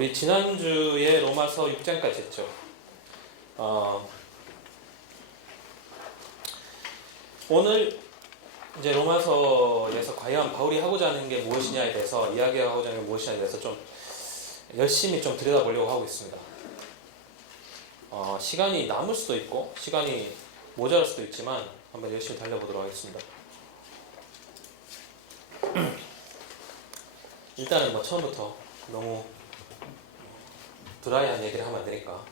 우리 지난주에 로마서 6장까지 했죠. 오늘 이제 로마서에서 과연 바울이 하고자 하는 게 무엇이냐에 대해서 이야기하고자 하는 게 무엇이냐에 대해서 좀 열심히 좀 들여다보려고 하고 있습니다. 시간이 남을 수도 있고 시간이 모자랄 수도 있지만 한번 열심히 달려보도록 하겠습니다. 일단은 뭐 처음부터 너무 드라이한 얘기를 하면 안 되니까,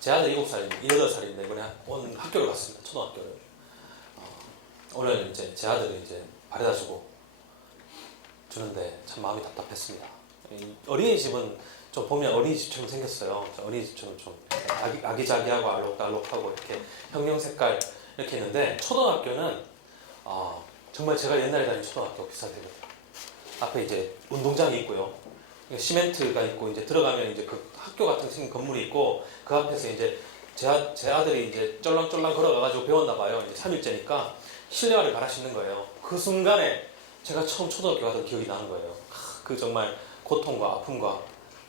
제 아들 7살인데 8살인데 이번에 온 학교를 갔습니다. 초등학교를. 오늘 이제 제 아들이 이제 바래다 주는데 참 마음이 답답했습니다. 어린이집은 좀 보면 어린이집처럼 생겼어요. 어린이집처럼 좀 아기자기하고 알록달록하고 이렇게 형형 색깔 이렇게 있는데, 초등학교는 정말 제가 옛날에 다닌 초등학교 비슷하거든요. 앞에 이제 운동장이 있고요. 시멘트가 있고, 이제 들어가면 이제 그 학교 같은 생긴 건물이 있고, 그 앞에서 이제 제 아들이 이제 쫄랑쫄랑 걸어가가지고 배웠나 봐요. 이제 3일째니까 실내화를 갈아 신는 거예요. 그 순간에 제가 처음 초등학교 가던 기억이 나는 거예요. 그 정말 고통과 아픔과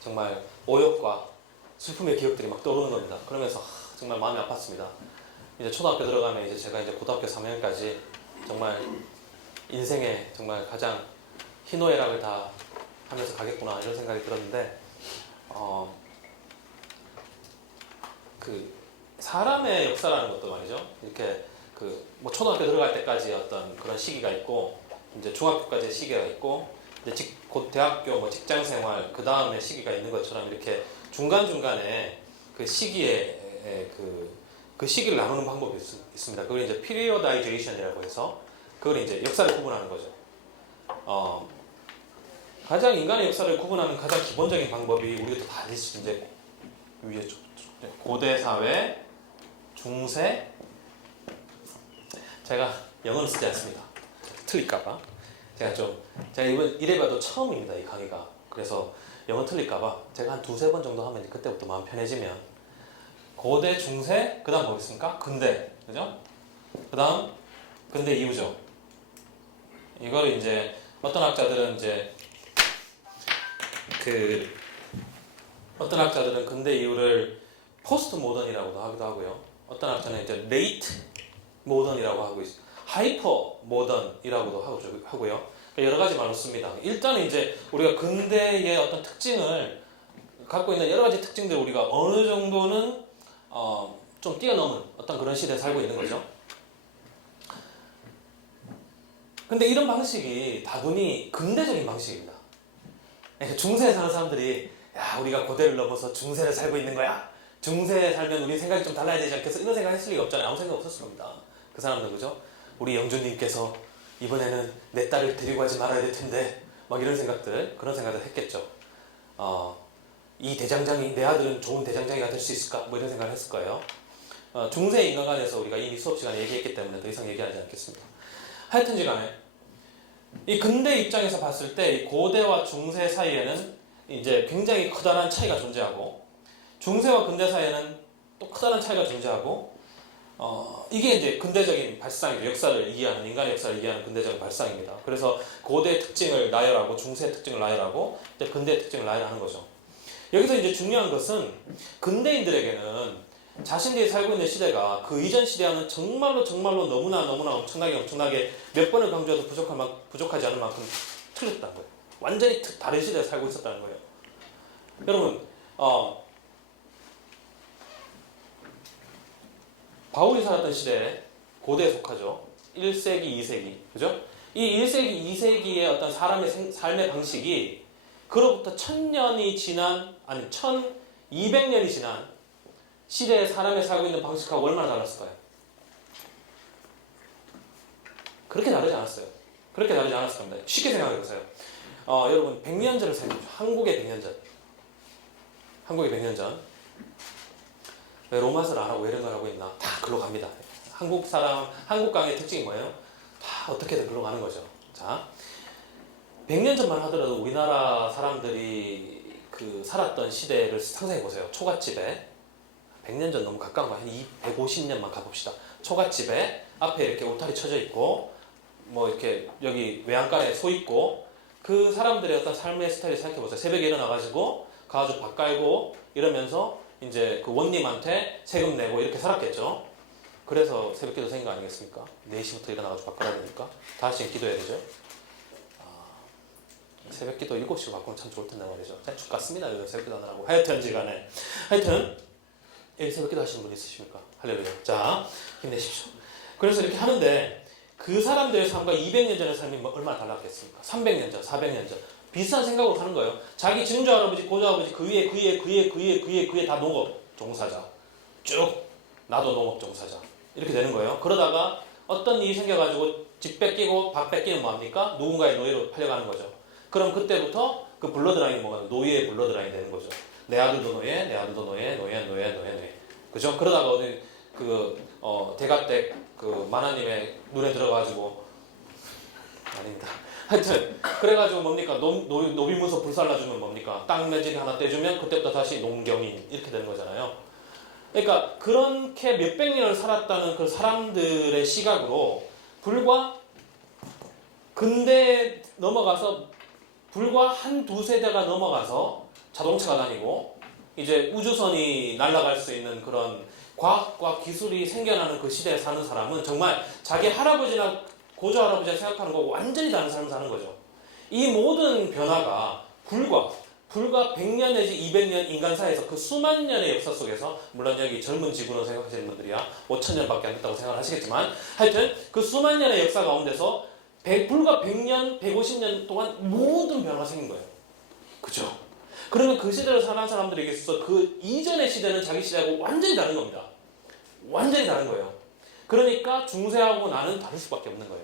정말 오욕과 슬픔의 기억들이 막 떠오르는 겁니다. 그러면서 정말 마음이 아팠습니다. 이제 초등학교 들어가면 이제 제가 이제 고등학교 3학년까지 정말 인생의 정말 가장 희노애락을 다 하면서 가겠구나 이런 생각이 들었는데, 그 사람의 역사라는 것도 말이죠. 이렇게 뭐 초등학교 들어갈 때까지 어떤 그런 시기가 있고, 이제 중학교까지의 시기가 있고, 이제 곧 대학교 뭐 직장 생활 그 다음에 시기가 있는 것처럼 이렇게 중간 중간에 그 시기에 그 시기를 나누는 방법이 있습니다. 그걸 이제 periodization이라고 해서 그걸 이제 역사를 구분하는 거죠. 가장 인간의 역사를 구분하는 가장 기본적인 방법이 우리가 다 알수 이제 위에 고대 사회, 중세. 제가 영어는 쓰지 않습니다. 틀릴까봐. 제가 이번 이래봐도 처음입니다, 이 강의가. 그래서 영어 틀릴까봐 제가 한 2-3번 정도 하면 그때부터 마음 편해지면, 고대, 중세, 그 다음 뭐겠습니까? 근대, 그죠? 그 다음 근대 이후죠. 이거를 이제 어떤 학자들은 이제 어떤 학자들은 근대 이후를 포스트 모던이라고도 하기도 하고요. 어떤 학자는 이제 레이트 모던이라고 하고 있어요. 하이퍼 모던이라고도 하고요. 여러 가지 말로 씁니다. 일단은 이제 우리가 근대의 어떤 특징을 갖고 있는 여러 가지 특징들, 우리가 어느 정도는 좀 뛰어넘은 어떤 그런 시대에 살고 있는 거죠. 근데 이런 방식이 다분히 근대적인 방식입니다. 중세에 사는 사람들이, 야, 우리가 고대를 넘어서 중세를 살고 있는 거야, 중세에 살면 우리 생각이 좀 달라야 되지 않겠어, 이런 생각 했을 리가 없잖아요. 아무 생각 없었을 겁니다. 그 사람들, 그죠? 우리 영주님께서 이번에는 내 딸을 데리고 가지 말아야 될 텐데, 막 이런 생각들, 그런 생각을 했겠죠. 이 대장장이, 내 아들은 좋은 대장장이가 될 수 있을까, 뭐 이런 생각을 했을 거예요. 중세 인간관에서 우리가 이미 수업 시간에 얘기했기 때문에 더 이상 얘기하지 않겠습니다. 하여튼지 간에 이 근대 입장에서 봤을 때 이 고대와 중세 사이에는 이제 굉장히 커다란 차이가 존재하고, 중세와 근대 사이에는 또 커다란 차이가 존재하고, 이게 이제 근대적인 발상이죠. 역사를 이해하는, 인간의 역사를 이해하는 근대적인 발상입니다. 그래서 고대의 특징을 나열하고, 중세의 특징을 나열하고, 이제 근대의 특징을 나열하는 거죠. 여기서 이제 중요한 것은, 근대인들에게는 자신들이 살고 있는 시대가 그 이전 시대와는 정말로 너무나 엄청나게 몇 번을 강조해도 부족하지 않을 만큼 틀렸다는 거예요. 완전히 다른 시대에 살고 있었다는 거예요. 여러분, 바울이 살았던 시대에 고대에 속하죠. 1세기, 2세기. 그죠? 이 1세기, 2세기의 어떤 사람의 삶의 방식이 그로부터 1000년이 지난, 아니 1200년이 지난 시대에 사람이 살고 있는 방식하고 얼마나 달랐을까요? 그렇게 다르지 않았어요. 그렇게 다르지 않았을 겁니다. 쉽게 생각해보세요. 여러분, 100년 전을 생각해보죠. 한국의 100년 전. 한국의 100년 전. 왜 로마서를 안 하고 이런 걸 하고 있나? 다 글로 갑니다. 한국 강의 특징이 뭐예요? 다 어떻게든 글로 가는 거죠. 자, 100년 전만 하더라도 우리나라 사람들이 살았던 시대를 상상해보세요. 초가집에 100년 전 너무 가까운 거, 한 150년만 가봅시다. 초가집에 앞에 이렇게 울타리 쳐져 있고, 뭐 이렇게 여기 외양간에 서 있고, 그 사람들의 어떤 삶의 스타일을 생각해보세요. 새벽에 일어나가지고 가가지고 밥 깔고 이러면서 이제 그 원님한테 세금 내고 이렇게 살았겠죠. 그래서 새벽기도 생긴 거 아니겠습니까? 4시부터 일어나가지고 밥 깔아야 되니까 5시에 기도해야 되죠. 새벽기도 7시로 바꾸면 참 좋을 텐데 말이죠. 죽 같습니다. 새벽기도 하느라고. 하여튼 여기 새벽기도 하시는 분 있으십니까? 할렐루야. 자, 힘내십시오. 그래서 이렇게 하는데 그 사람들의 삶과 200년 전의 삶이 얼마나 달랐겠습니까? 300년 전, 400년 전. 비슷한 생각으로 사는 거예요. 자기 증조할아버지, 고조할아버지 그 위에 다 농업 종사자. 쭉 나도 농업 종사자. 이렇게 되는 거예요. 그러다가 어떤 일이 생겨가지고 집 뺏기고 밥 뺏기면 뭐합니까? 누군가의 노예로 팔려가는 거죠. 그럼 그때부터 그 블러드라인이 뭐가 노예의 블러드라인이 되는 거죠. 내 아들도 노예, 내 아들도 노예. 그죠? 그러다가 어디 대가댁 그 만화님의 눈에 들어가지고 아닙니다. 하여튼 그래가지고 뭡니까? 노비문서 불살라주면 뭡니까? 땅 매질 하나 떼주면 그때부터 다시 농경인 이렇게 되는 거잖아요. 그러니까 그렇게 몇백 년을 살았다는 그 사람들의 시각으로 불과 근대에 넘어가서 불과 한 두 세대가 넘어가서 자동차가 다니고 이제 우주선이 날아갈 수 있는 그런 과학과 기술이 생겨나는 그 시대에 사는 사람은 정말 자기 할아버지나 고조할아버지가 생각하는 거 완전히 다른 삶을 사는 거죠. 이 모든 변화가 불과 100년 내지 200년 인간사에서 그 수만 년의 역사 속에서 물론 여기 젊은 지구로 생각하시는 분들이야 5,000년밖에 안 됐다고 생각하시겠지만 하여튼 그 수만 년의 역사 가운데서 불과 100년, 150년 동안 모든 변화가 생긴 거예요. 그죠? 그러면 그 시대를 사는 사람들에게 있어서 그 이전의 시대는 자기 시대하고 완전히 다른 겁니다. 완전히 다른 거예요. 그러니까 중세하고 나는 다를 수밖에 없는 거예요.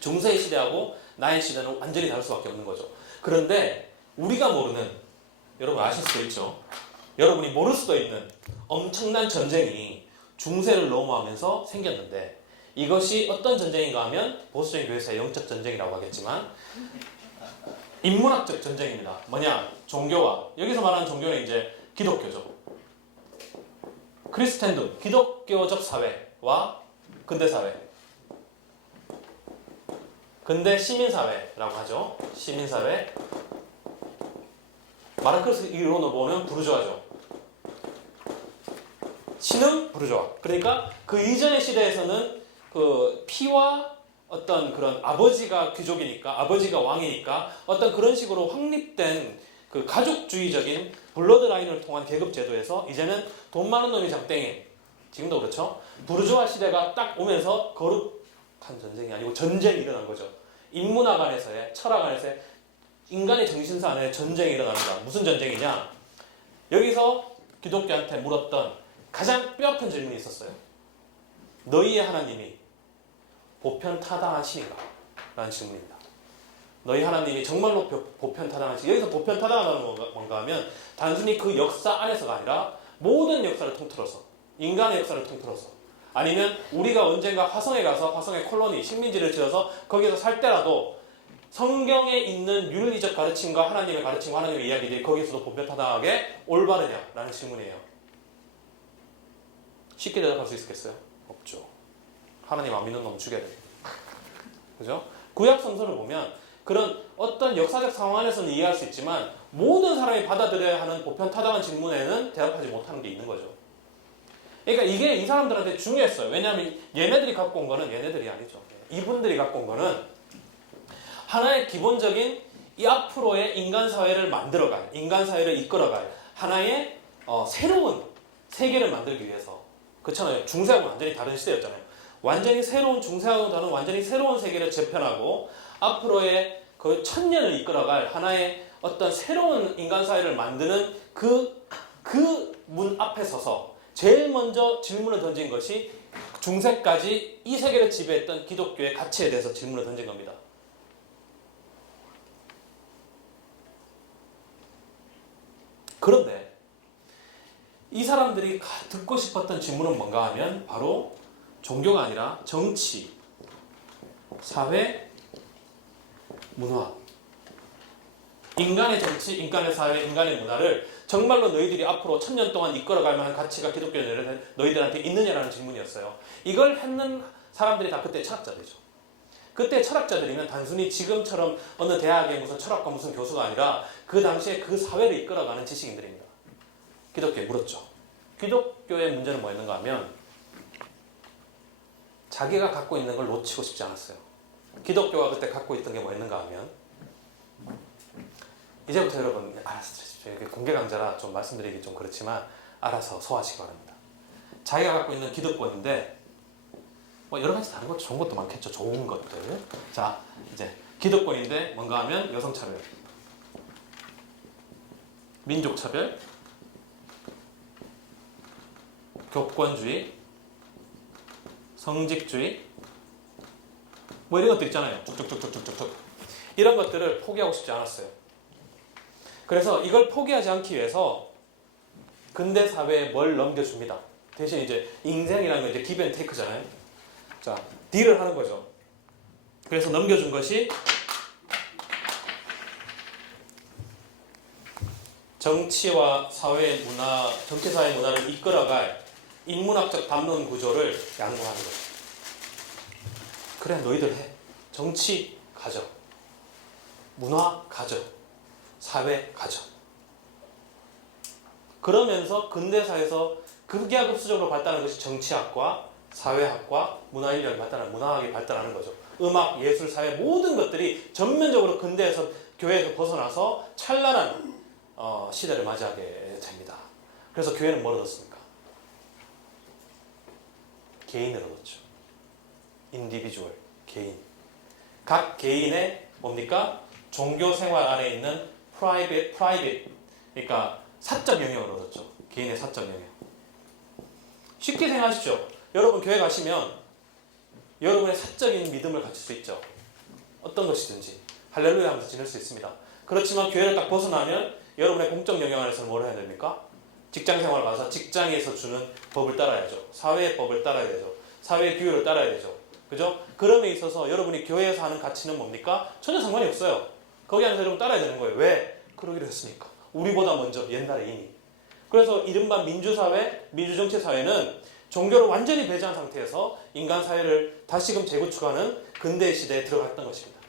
중세의 시대하고 나의 시대는 완전히 다를 수밖에 없는 거죠. 그런데 우리가 모르는, 여러분 아실 수도 있죠. 여러분이 모를 수도 있는 엄청난 전쟁이 중세를 넘어가면서 생겼는데 이것이 어떤 전쟁인가 하면 보수적인 교회에서의 영적 전쟁이라고 하겠지만 인문학적 전쟁입니다. 뭐냐? 종교와, 여기서 말하는 종교는 이제 기독교죠. 크리스텐둠, 기독교적 사회와 근대사회, 근대 시민사회라고 하죠. 시민사회. 마르크스 이론으로 보면 부르주아죠. 신흥 부르주아. 그러니까 그 이전의 시대에서는 그 피와 어떤 그런 아버지가 귀족이니까, 아버지가 왕이니까 어떤 그런 식으로 확립된 그 가족주의적인 블러드라인을 통한 계급 제도에서 이제는 돈 많은 놈이 장땡이, 지금도 그렇죠. 부르주아 시대가 딱 오면서 거룩한 전쟁이 아니고 전쟁이 일어난 거죠. 인문학 안에서의, 철학 안에서의, 인간의 정신사 안에 전쟁이 일어납니다. 무슨 전쟁이냐? 여기서 기독교한테 물었던 가장 뼈아픈 질문이 있었어요. 너희의 하나님이 보편타당한 신인가? 라는 질문입니다. 너희 하나님이 정말로 보편타당한 신, 여기서 보편타당하다는 뭔가 하면 단순히 그 역사 안에서가 아니라 모든 역사를 통틀어서, 인간의 역사를 통틀어서, 아니면 우리가 언젠가 화성에 가서 화성의 콜로니, 식민지를 지어서 거기서 살 때라도 성경에 있는 윤리적 가르침과 하나님의 가르침과 하나님의 이야기들이 거기서도 보편타당하게 올바르냐라는 질문이에요. 쉽게 대답할 수 있겠어요? 없죠. 하나님 안 믿는 놈 죽여야 됩니다. 그죠? 구약 성서를 보면 그런 어떤 역사적 상황 안에서는 이해할 수 있지만 모든 사람이 받아들여야 하는 보편타당한 질문에는 대답하지 못하는 게 있는 거죠. 그러니까 이게 이 사람들한테 중요했어요. 왜냐하면 얘네들이 갖고 온 거는, 얘네들이 아니죠. 이분들이 갖고 온 거는 하나의 기본적인 이 앞으로의 인간사회를 만들어갈, 인간사회를 이끌어갈 하나의 새로운 세계를 만들기 위해서, 그렇잖아요. 중세하고는 완전히 다른 시대였잖아요. 완전히 새로운, 중세하고는 다른 완전히 새로운 세계를 재편하고 앞으로의 그 1000년을 이끌어갈 하나의 어떤 새로운 인간사회를 만드는 그 문 앞에 서서 제일 먼저 질문을 던진 것이 중세까지 이 세계를 지배했던 기독교의 가치에 대해서 질문을 던진 겁니다. 그런데 이 사람들이 듣고 싶었던 질문은 뭔가 하면 바로 종교가 아니라 정치, 사회, 문화, 인간의 정치, 인간의 사회, 인간의 문화를 정말로 너희들이 앞으로 1000년 동안 이끌어갈 만한 가치가 기독교 너희들한테 있느냐라는 질문이었어요. 이걸 했는 사람들이 다 그때 철학자들이죠. 그때 철학자들이면 단순히 지금처럼 어느 대학의 무슨 철학과 무슨 교수가 아니라 그 당시에 그 사회를 이끌어가는 지식인들입니다. 기독교에 물었죠. 기독교의 문제는 뭐였는가 하면 자기가 갖고 있는 걸 놓치고 싶지 않았어요. 기독교가 그때 갖고 있던 게 뭐였는가 하면 이제부터 여러분 알아서 들으십시오. 이게 공개 강좌라 좀 말씀드리기 좀 그렇지만 알아서 소화하시기 바랍니다. 자기가 갖고 있는 기득권인데 뭐 여러 가지 다른 것도 좋은 것도 많겠죠. 좋은 것들. 자, 이제 기득권인데 뭔가 하면 여성차별, 민족차별, 교권주의, 성직주의 뭐 이런 것들 있잖아요. 쭉쭉쭉쭉쭉쭉 이런 것들을 포기하고 싶지 않았어요. 그래서 이걸 포기하지 않기 위해서 근대 사회에 뭘 넘겨줍니다. 대신 이제 인생이라는 건 이제 기브 앤 테이크잖아요. 자, 딜을 하는 거죠. 그래서 넘겨준 것이 정치와 사회 문화, 정치 사회 문화를 이끌어갈 인문학적 담론 구조를 양보하는 거죠. 그래, 너희들 해. 정치 가져. 문화 가져. 사회 가져. 그러면서 근대사에서 극야급수적으로 발달한 것이 정치학과 사회학과 문화인력이 발달하는, 문화학이 발달하는 거죠. 음악, 예술, 사회 모든 것들이 전면적으로 근대에서 교회에서 벗어나서 찬란한 시대를 맞이하게 됩니다. 그래서 교회는 뭘 얻었습니까? 개인을 얻었죠. 인디비주얼, 개인. 각 개인의 뭡니까? 종교 생활 안에 있는 프라이빗, 그러니까 사적 영역을 얻었죠. 개인의 사적 영역. 쉽게 생각하십시오. 여러분 교회 가시면 여러분의 사적인 믿음을 가질 수 있죠. 어떤 것이든지 할렐루야 하면서 지낼 수 있습니다. 그렇지만 교회를 딱 벗어나면 여러분의 공적 영역 안에서는 뭘 해야 됩니까? 직장 생활 가서 직장에서 주는 법을 따라야죠. 사회의 법을 따라야 되죠. 사회의 규율을 따라야 되죠. 그죠? 그럼에 있어서 여러분이 교회에서 하는 가치는 뭡니까? 전혀 상관이 없어요. 거기 안에서 여러분 따라야 되는 거예요. 왜? 그러기로 했으니까. 우리보다 먼저 옛날에 이미. 그래서 이른바 민주사회, 민주정치사회는 종교를 완전히 배제한 상태에서 인간 사회를 다시금 재구축하는 근대 시대에 들어갔던 것입니다.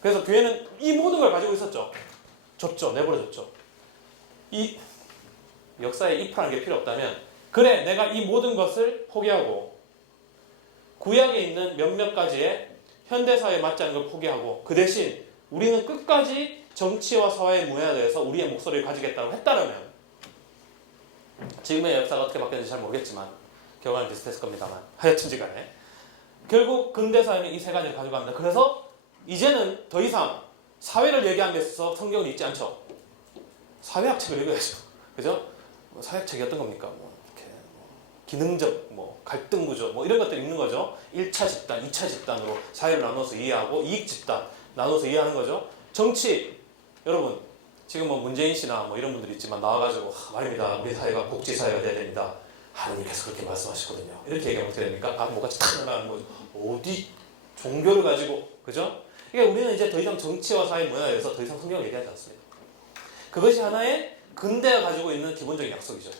그래서 교회는 이 모든 걸 가지고 있었죠. 줬죠. 내버려줬죠. 이 역사에 입하는 게 필요 없다면 그래, 내가 이 모든 것을 포기하고 구약에 있는 몇몇 가지의 현대사회에 맞지 않는 걸 포기하고 그 대신 우리는 끝까지 정치와 사회의 문화에 대해서 우리의 목소리를 가지겠다고 했다면 지금의 역사가 어떻게 바뀌었는지 잘 모르겠지만 결과는 비슷했을 겁니다만 하여튼지 간에 결국 근대사회는 이 세 가지를 가져갑니다. 그래서 이제는 더 이상 사회를 얘기하는 데 있어서 성경은 읽지 않죠. 사회학책을 읽어야죠. 그죠? 뭐 사회학책이 어떤 겁니까? 뭐 이렇게 기능적 갈등 구조 이런 것들 읽는 거죠. 1차 집단, 2차 집단으로 사회를 나눠서 이해하고 이익 집단 나눠서 이해하는 거죠. 정치 여러분 지금 문재인 씨나 이런 분들이 있지만 나와가지고 말입니다. 우리 사회가 복지사회가 돼야 됩니다. 하나님께서 그렇게 말씀하시거든요. 이렇게 얘기하면 어떻게 됩니까? 뭐같이 탁 나가는 거죠. 어디 종교를 가지고 그죠? 그러니까 우리는 이제 더 이상 정치와 사회 문화에 대해서 더 이상 성경을 얘기하지 않습니다. 그것이 하나의 근대가 가지고 있는 기본적인 약속이죠.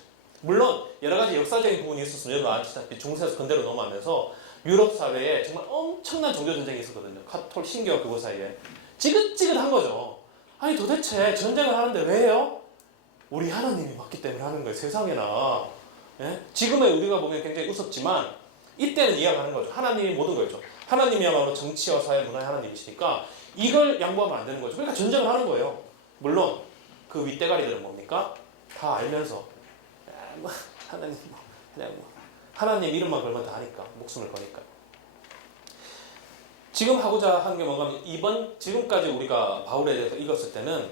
물론 여러 가지 역사적인 부분이 있었으면 여러분 아시다시피 중세에서 근대로 넘어가면서 유럽 사회에 정말 엄청난 종교 전쟁이 있었거든요. 카톨 신교와 그거 사이에 지긋지긋한 거죠. 아니 도대체 전쟁을 하는데 왜 해요? 우리 하나님이 맞기 때문에 하는 거예요. 세상에나. 예? 지금의 우리가 보면 굉장히 우습지만 이때는 이해가 가는 거죠. 하나님이 모든 거였죠. 하나님이야말로 정치와 사회 문화의 하나님이시니까 이걸 양보하면 안 되는 거죠. 그러니까 전쟁을 하는 거예요. 물론 그 윗대가리들은 뭡니까? 다 알면서 하나님 그냥 하나님 이름만 걸면 다 하니까 목숨을 거니까. 지금 하고자 하는 게 뭔가 하면 지금까지 우리가 바울에 대해서 읽었을 때는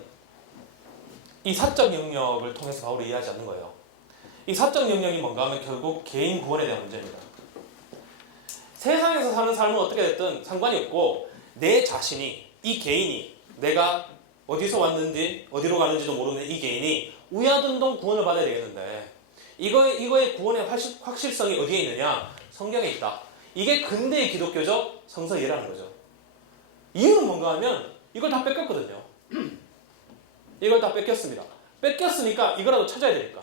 이 사적 영역을 통해서 바울이 이해하지 않는 거예요. 이 사적 영역이 뭔가 하면 결국 개인 구원에 대한 문제입니다. 세상에서 사는 삶은 어떻게 됐든 상관이 없고 내 자신이, 이 개인이 내가 어디서 왔는지 어디로 가는지도 모르는 이 개인이 우야든동 구원을 받아야 되겠는데 이거의 구원의 확실성이 어디에 있느냐? 성경에 있다. 이게 근대의 기독교적 성서 이해라는 거죠. 이유는 뭔가 하면 이걸 다 뺏겼거든요. 이걸 다 뺏겼습니다. 뺏겼으니까 이거라도 찾아야 되니까.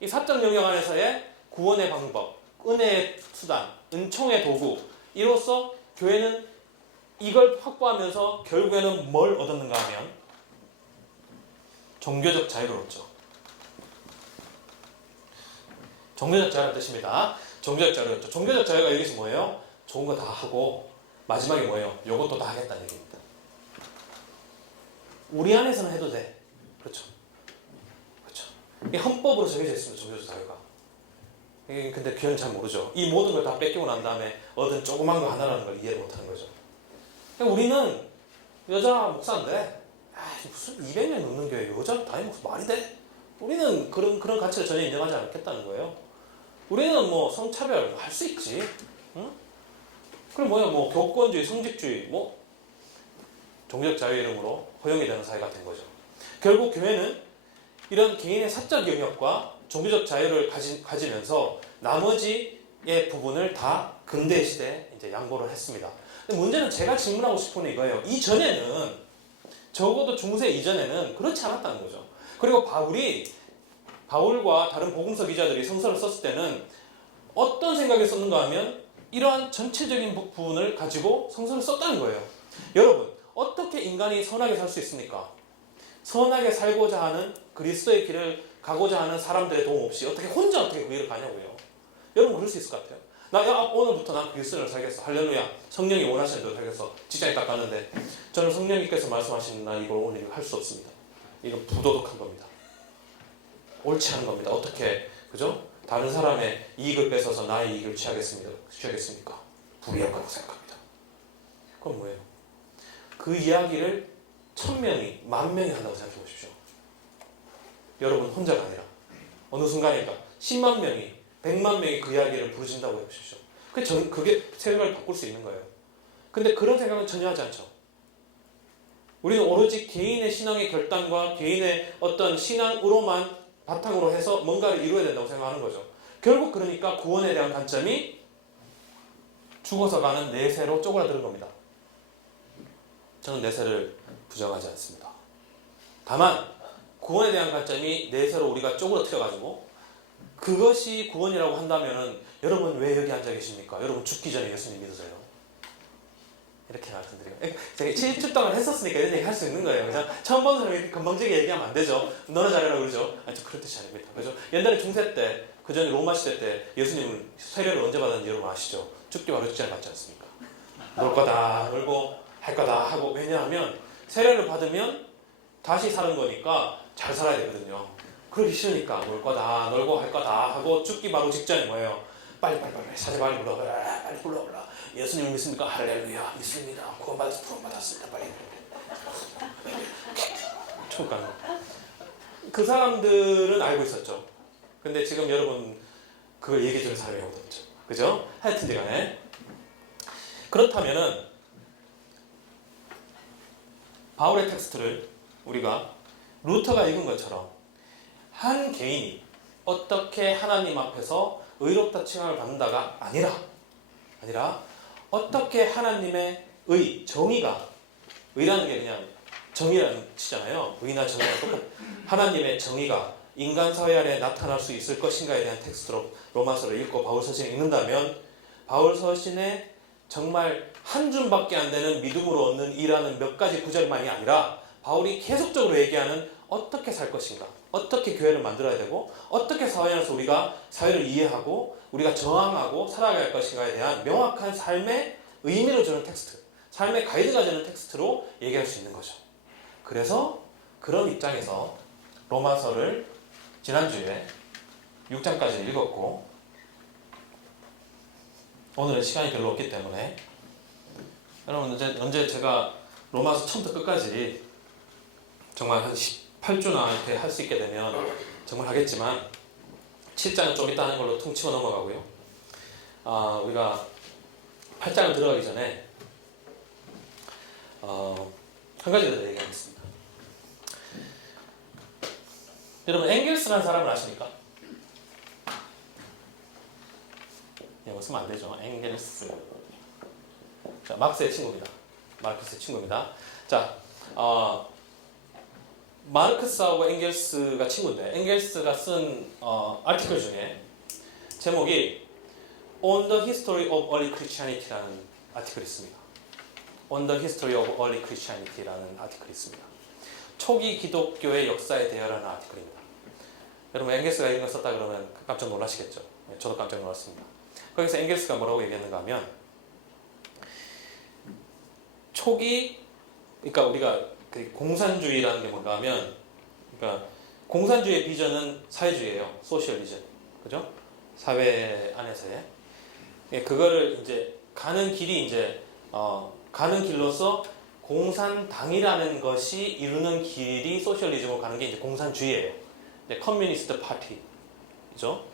이 사적 영역 안에서의 구원의 방법, 은혜의 수단, 은총의 도구 이로써 교회는 이걸 확보하면서 결국에는 뭘 얻었는가 하면 종교적 자유를 얻죠. 종교적 자유라는 뜻입니다. 종교적 자유를 얻죠. 종교적 자유가 여기서 뭐예요? 좋은 거 다 하고 마지막에 뭐예요? 요것도 다 하겠다는 얘기입니다. 우리 안에서는 해도 돼. 그렇죠. 그렇죠. 이게 헌법으로 정해져 있습니다. 종교적 자유가. 근데 교회는 잘 모르죠. 이 모든 걸 다 뺏기고 난 다음에 얻은 조그만 거 하나라는 걸 이해를 못하는 거죠. 우리는 여자 목사인데 무슨 200년 넘는 교회 여자 담임 목사 말이 돼? 우리는 그런 가치를 전혀 인정하지 않겠다는 거예요. 우리는 뭐 성차별 할 수 있지. 응? 그럼 뭐야 뭐 교권주의, 성직주의 뭐 종교적 자유 이름으로 허용이 되는 사회가 된 거죠. 결국 교회는 이런 개인의 사적 영역과 종교적 자유를 가지면서 나머지의 부분을 다 근대 시대에 이제 양보를 했습니다. 근데 문제는 제가 질문하고 싶은 건 이거예요. 이전에는 적어도 중세 이전에는 그렇지 않았다는 거죠. 그리고 바울과 다른 복음서 기자들이 성서를 썼을 때는 어떤 생각을 썼는가 하면 이러한 전체적인 부분을 가지고 성서를 썼다는 거예요. 여러분, 어떻게 인간이 선하게 살 수 있습니까? 선하게 살고자 하는 그리스도의 길을 가고자 하는 사람들의 도움 없이 혼자 어떻게 그 길을 가냐고요. 여러분 그럴 수 있을 것 같아요. 오늘부터 난 그리스도를 살겠어. 할렐루야. 성령이 원하시는 대로 살겠어. 직장에 딱 가는데 저는 성령님께서 말씀하시는 날 이걸 오늘 할 수 없습니다. 이건 부도덕한 겁니다. 옳지 않은 겁니다. 어떻게 그죠? 다른 사람의 이익을 뺏어서 나의 이익을 취하겠습니까? 불의하다고 생각합니다. 그건 뭐예요? 그 이야기를 1000명이, 10,000명이 한다고 생각해 보십시오. 여러분 혼자가 아니라 어느 순간인가 10만 명이, 100만 명이 그 이야기를 부르신다고 해보십시오. 그게 세상을 바꿀 수 있는 거예요. 근데 그런 생각은 전혀 하지 않죠. 우리는 오로지 개인의 신앙의 결단과 개인의 어떤 신앙으로만 바탕으로 해서 뭔가를 이루어야 된다고 생각하는 거죠. 결국 그러니까 구원에 대한 관점이 죽어서 가는 내세로 쪼그라드는 겁니다. 저는 내세를 부정하지 않습니다. 다만 구원에 대한 관점이 내세로 우리가 쪼그라뜨려가지고 그것이 구원이라고 한다면은 여러분 왜 여기 앉아 계십니까? 여러분 죽기 전에 예수님 믿으세요. 이렇게 말씀드리고 제가 7주 동안 했었으니까 이런 얘기 할 수 있는 거예요. 그래서 처음 보는 사람이 건방지게 얘기하면 안 되죠. 너나 잘해라 그러죠. 저 그런 뜻이 아닙니다. 그죠? 옛날에 중세 때, 그 전에 로마 시대 때 예수님은 세례를 언제 받았는지 여러분 아시죠? 죽기 바로 직전에 받지 않습니까? 놀 거다, 놀고 할 거다 하고 왜냐하면 세례를 받으면 다시 사는 거니까 잘 살아야 되거든요. 그러기 싫으니까 놀 거다, 놀고 할 거다 하고 죽기 바로 직전에 뭐예요? 빨리 사제 빨리 불러 빨리 불러 예수님을 믿습니까? 할렐루야 믿습니다. 구원받았습니다. 빨리 축하합니다. 그 사람들은 알고 있었죠. 근데 지금 여러분 그걸 얘기해 주는 사람이 없죠. 그죠? 하여튼 간에 그렇다면은 바울의 텍스트를 우리가 루터가 읽은 것처럼 한 개인이 어떻게 하나님 앞에서 의롭다 칭함을 받는다가 아니라 어떻게 하나님의 정의가 의라는 게 그냥 정의라는 뜻이잖아요. 의나 정의랑 똑같아요. 하나님의 정의가 인간 사회 안에 나타날 수 있을 것인가에 대한 텍스트로 로마서를 읽고 바울 서신을 읽는다면 바울 서신에 정말 한 줌밖에 안 되는 믿음으로 얻는 이라는 몇 가지 구절만이 아니라 바울이 계속적으로 얘기하는 어떻게 살 것인가, 어떻게 교회를 만들어야 되고 어떻게 사회 안에서 우리가 사회를 이해하고 우리가 저항하고 살아가야 할 것인가에 대한 명확한 삶의 의미를 주는 텍스트, 삶의 가이드가 되는 텍스트로 얘기할 수 있는 거죠. 그래서 그런 입장에서 로마서를 지난주에 6장까지 읽었고 오늘은 시간이 별로 없기 때문에 여러분 언제 제가 로마서 처음부터 끝까지 정말 한 18주나 이렇게 할 수 있게 되면 정말 하겠지만 7장은 좀 이따 하는 걸로 퉁치고 넘어가고요. 우리가 8장을 들어가기 전에 한 가지 더 얘기하겠습니다. 여러분 엥겔스라는 사람을 아십니까? 이거 쓰면 안 되죠. 엥겔스. 자, 마르크스의 친구입니다. 마르크스의 친구입니다. 자, 마르크스하고 엥겔스가 친구인데 엥겔스가 쓴 아티클 중에 제목이 On the History of Early Christianity라는 아티클이 있습니다. on the History of Early Christianity라는 아티클이 있습니다. 초기 기독교의 역사에 대하여라는 아티클입니다. 여러분 엥겔스가 이런 걸 썼다 그러면 깜짝 놀라시겠죠. 저도 깜짝 놀랐습니다. 거기서 엥겔스가 뭐라고 얘기했는가 하면 초기 그러니까 우리가 그 공산주의라는 게 뭔가 하면 그러니까 공산주의의 비전은 사회주의예요. 소셜리즘. 그죠? 사회 안에서의 그거를 이제 가는 길이 이제 가는 길로서 공산당이라는 것이 이루는 길이 소셜리즘으로 가는 게 이제 공산주의예요. 이제 커뮤니스트 파티죠.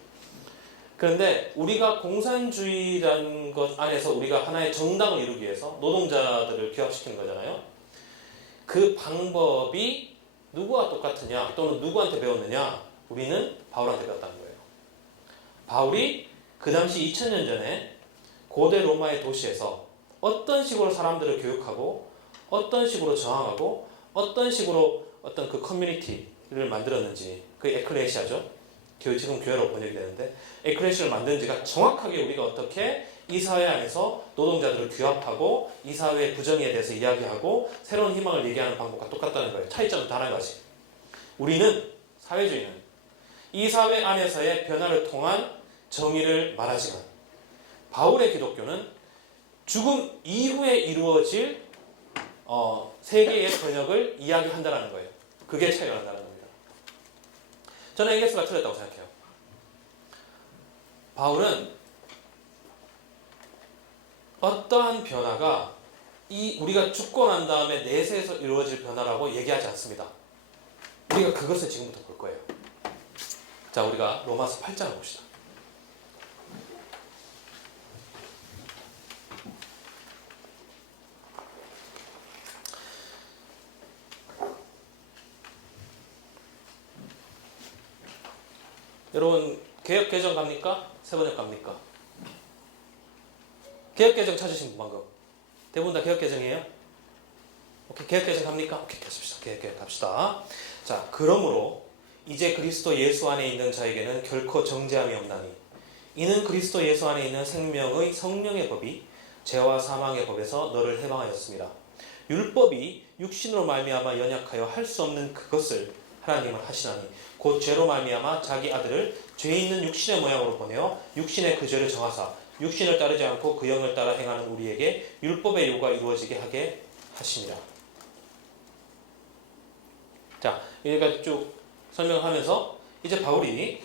그런데 우리가 공산주의라는 것 안에서 우리가 하나의 정당을 이루기 위해서 노동자들을 규합시키는 거잖아요. 그 방법이 누구와 똑같으냐 또는 누구한테 배웠느냐 우리는 바울한테 배웠다는 거예요. 바울이 그 당시 2000년 전에 고대 로마의 도시에서 어떤 식으로 사람들을 교육하고 어떤 식으로 저항하고 어떤 식으로 어떤 그 커뮤니티를 만들었는지 그 에클레시아죠. 지금 교회로 번역이 되는데 에클레시아를 만드는지가 정확하게 우리가 어떻게 이 사회 안에서 노동자들을 규합하고 이 사회의 부정에 대해서 이야기하고 새로운 희망을 얘기하는 방법과 똑같다는 거예요. 차이점은 단 한 가지. 우리는 사회주의는 이 사회 안에서의 변화를 통한 정의를 말하지만 바울의 기독교는 죽음 이후에 이루어질 세계의 번역을 이야기한다는 거예요. 그게 차이가 난다는 겁니다. 저는 엥겔스가 틀렸다고 생각해요. 바울은 어떠한 변화가 우리가 죽고 난 다음에 내세에서 이루어질 변화라고 얘기하지 않습니다. 우리가 그것을 지금부터 볼 거예요. 자, 우리가 로마서 8장을 봅시다. 여러분 개역개정 갑니까? 새번역 갑니까? 개역개정 찾으신 분 방금 대부분 다 개역개정이에요? 오케이, 개역개정 갑니까? 오케이, 가십시다. 개역개정 갑시다. 자, 그러므로 이제 그리스도 예수 안에 있는 자에게는 결코 정죄함이 없나니 이는 그리스도 예수 안에 있는 생명의 성령의 법이 죄와 사망의 법에서 너를 해방하였습니다. 율법이 육신으로 말미암아 연약하여 할 수 없는 그것을 하나님은 하시나니 곧 죄로 말미암아 자기 아들을 죄 있는 육신의 모양으로 보내어 육신의 그 죄를 정하사 육신을 따르지 않고 그 영을 따라 행하는 우리에게 율법의 요구가 이루어지게 하게 하십니다. 자, 여기까지 쭉 설명하면서 이제 바울이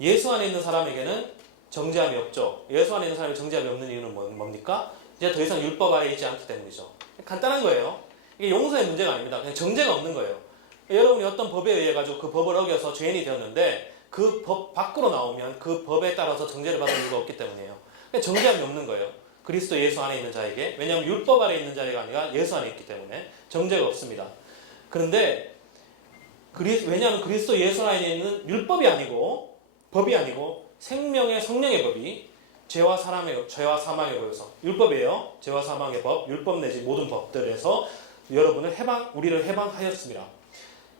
예수 안에 있는 사람에게는 정죄함이 없죠. 예수 안에 있는 사람이 정죄함이 없는 이유는 뭡니까? 이제 더 이상 율법 아래 있지 않기 때문이죠. 간단한 거예요. 이게 용서의 문제가 아닙니다. 그냥 정죄가 없는 거예요. 여러분이 어떤 법에 의해 가지고 그 법을 어겨서 죄인이 되었는데 그 법 밖으로 나오면 그 법에 따라서 정죄를 받을 이유가 없기 때문이에요. 정죄함이 없는 거예요. 그리스도 예수 안에 있는 자에게. 왜냐하면 율법 아래 있는 자가 아니라 예수 안에 있기 때문에 정죄가 없습니다. 그런데 왜냐하면 그리스도 예수 안에 있는 율법이 아니고 법이 아니고 생명의 성령의 법이 죄와 사망의 법에서 율법이에요. 죄와 사망의 법, 율법 내지 모든 법들에서 우리를 해방하였습니다.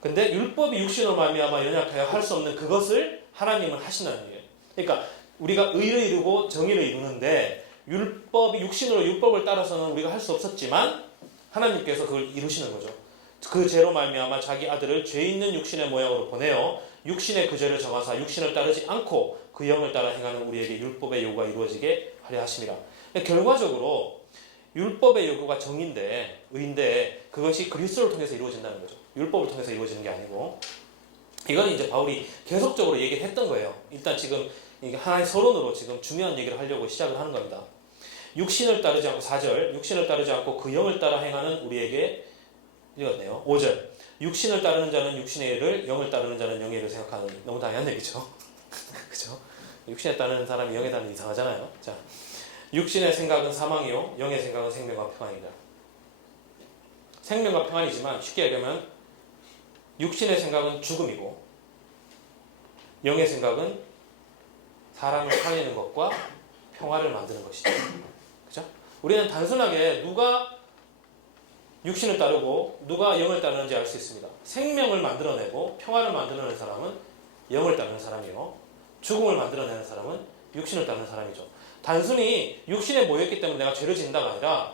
근데 율법이 육신으로 말미암아 연약하여 할 수 없는 그것을 하나님은 하신다는 얘기예요. 그러니까 우리가 의를 이루고 정의를 이루는데 육신으로 율법을 따라서는 우리가 할 수 없었지만 하나님께서 그걸 이루시는 거죠. 그 죄로 말미암아 자기 아들을 죄 있는 육신의 모양으로 보내어 육신의 그 죄를 정하사 육신을 따르지 않고 그 영을 따라 행하는 우리에게 율법의 요구가 이루어지게 하려 하십니다. 결과적으로 율법의 요구가 의인데 그것이 그리스도를 통해서 이루어진다는 거죠. 율법을 통해서 이루어지는 게 아니고 이건 이제 바울이 계속적으로 얘기했던 거예요. 일단 지금 이게 하나의 서론으로 지금 중요한 얘기를 하려고 시작을 하는 겁니다. 육신을 따르지 않고 4절 육신을 따르지 않고 그 영을 따라 행하는 우리에게 이거네요. 5절 육신을 따르는 자는 육신의 일을 영을 따르는 자는 영의 일을 생각하는 너무 당연한 얘기죠. 그죠? 육신에 따르는 사람이 영에 따르는 이상하잖아요. 자, 육신의 생각은 사망이요 영의 생각은 생명과 평안이다. 생명과 평안이지만 쉽게 얘기하면 육신의 생각은 죽음이고 영의 생각은 사람을 살리는 것과 평화를 만드는 것이죠. 그죠? 우리는 단순하게 누가 육신을 따르고 누가 영을 따르는지 알 수 있습니다. 생명을 만들어내고 평화를 만들어내는 사람은 영을 따르는 사람이요 죽음을 만들어내는 사람은 육신을 따르는 사람이죠. 단순히 육신에 모였기 때문에 내가 죄를 짓는다가 아니라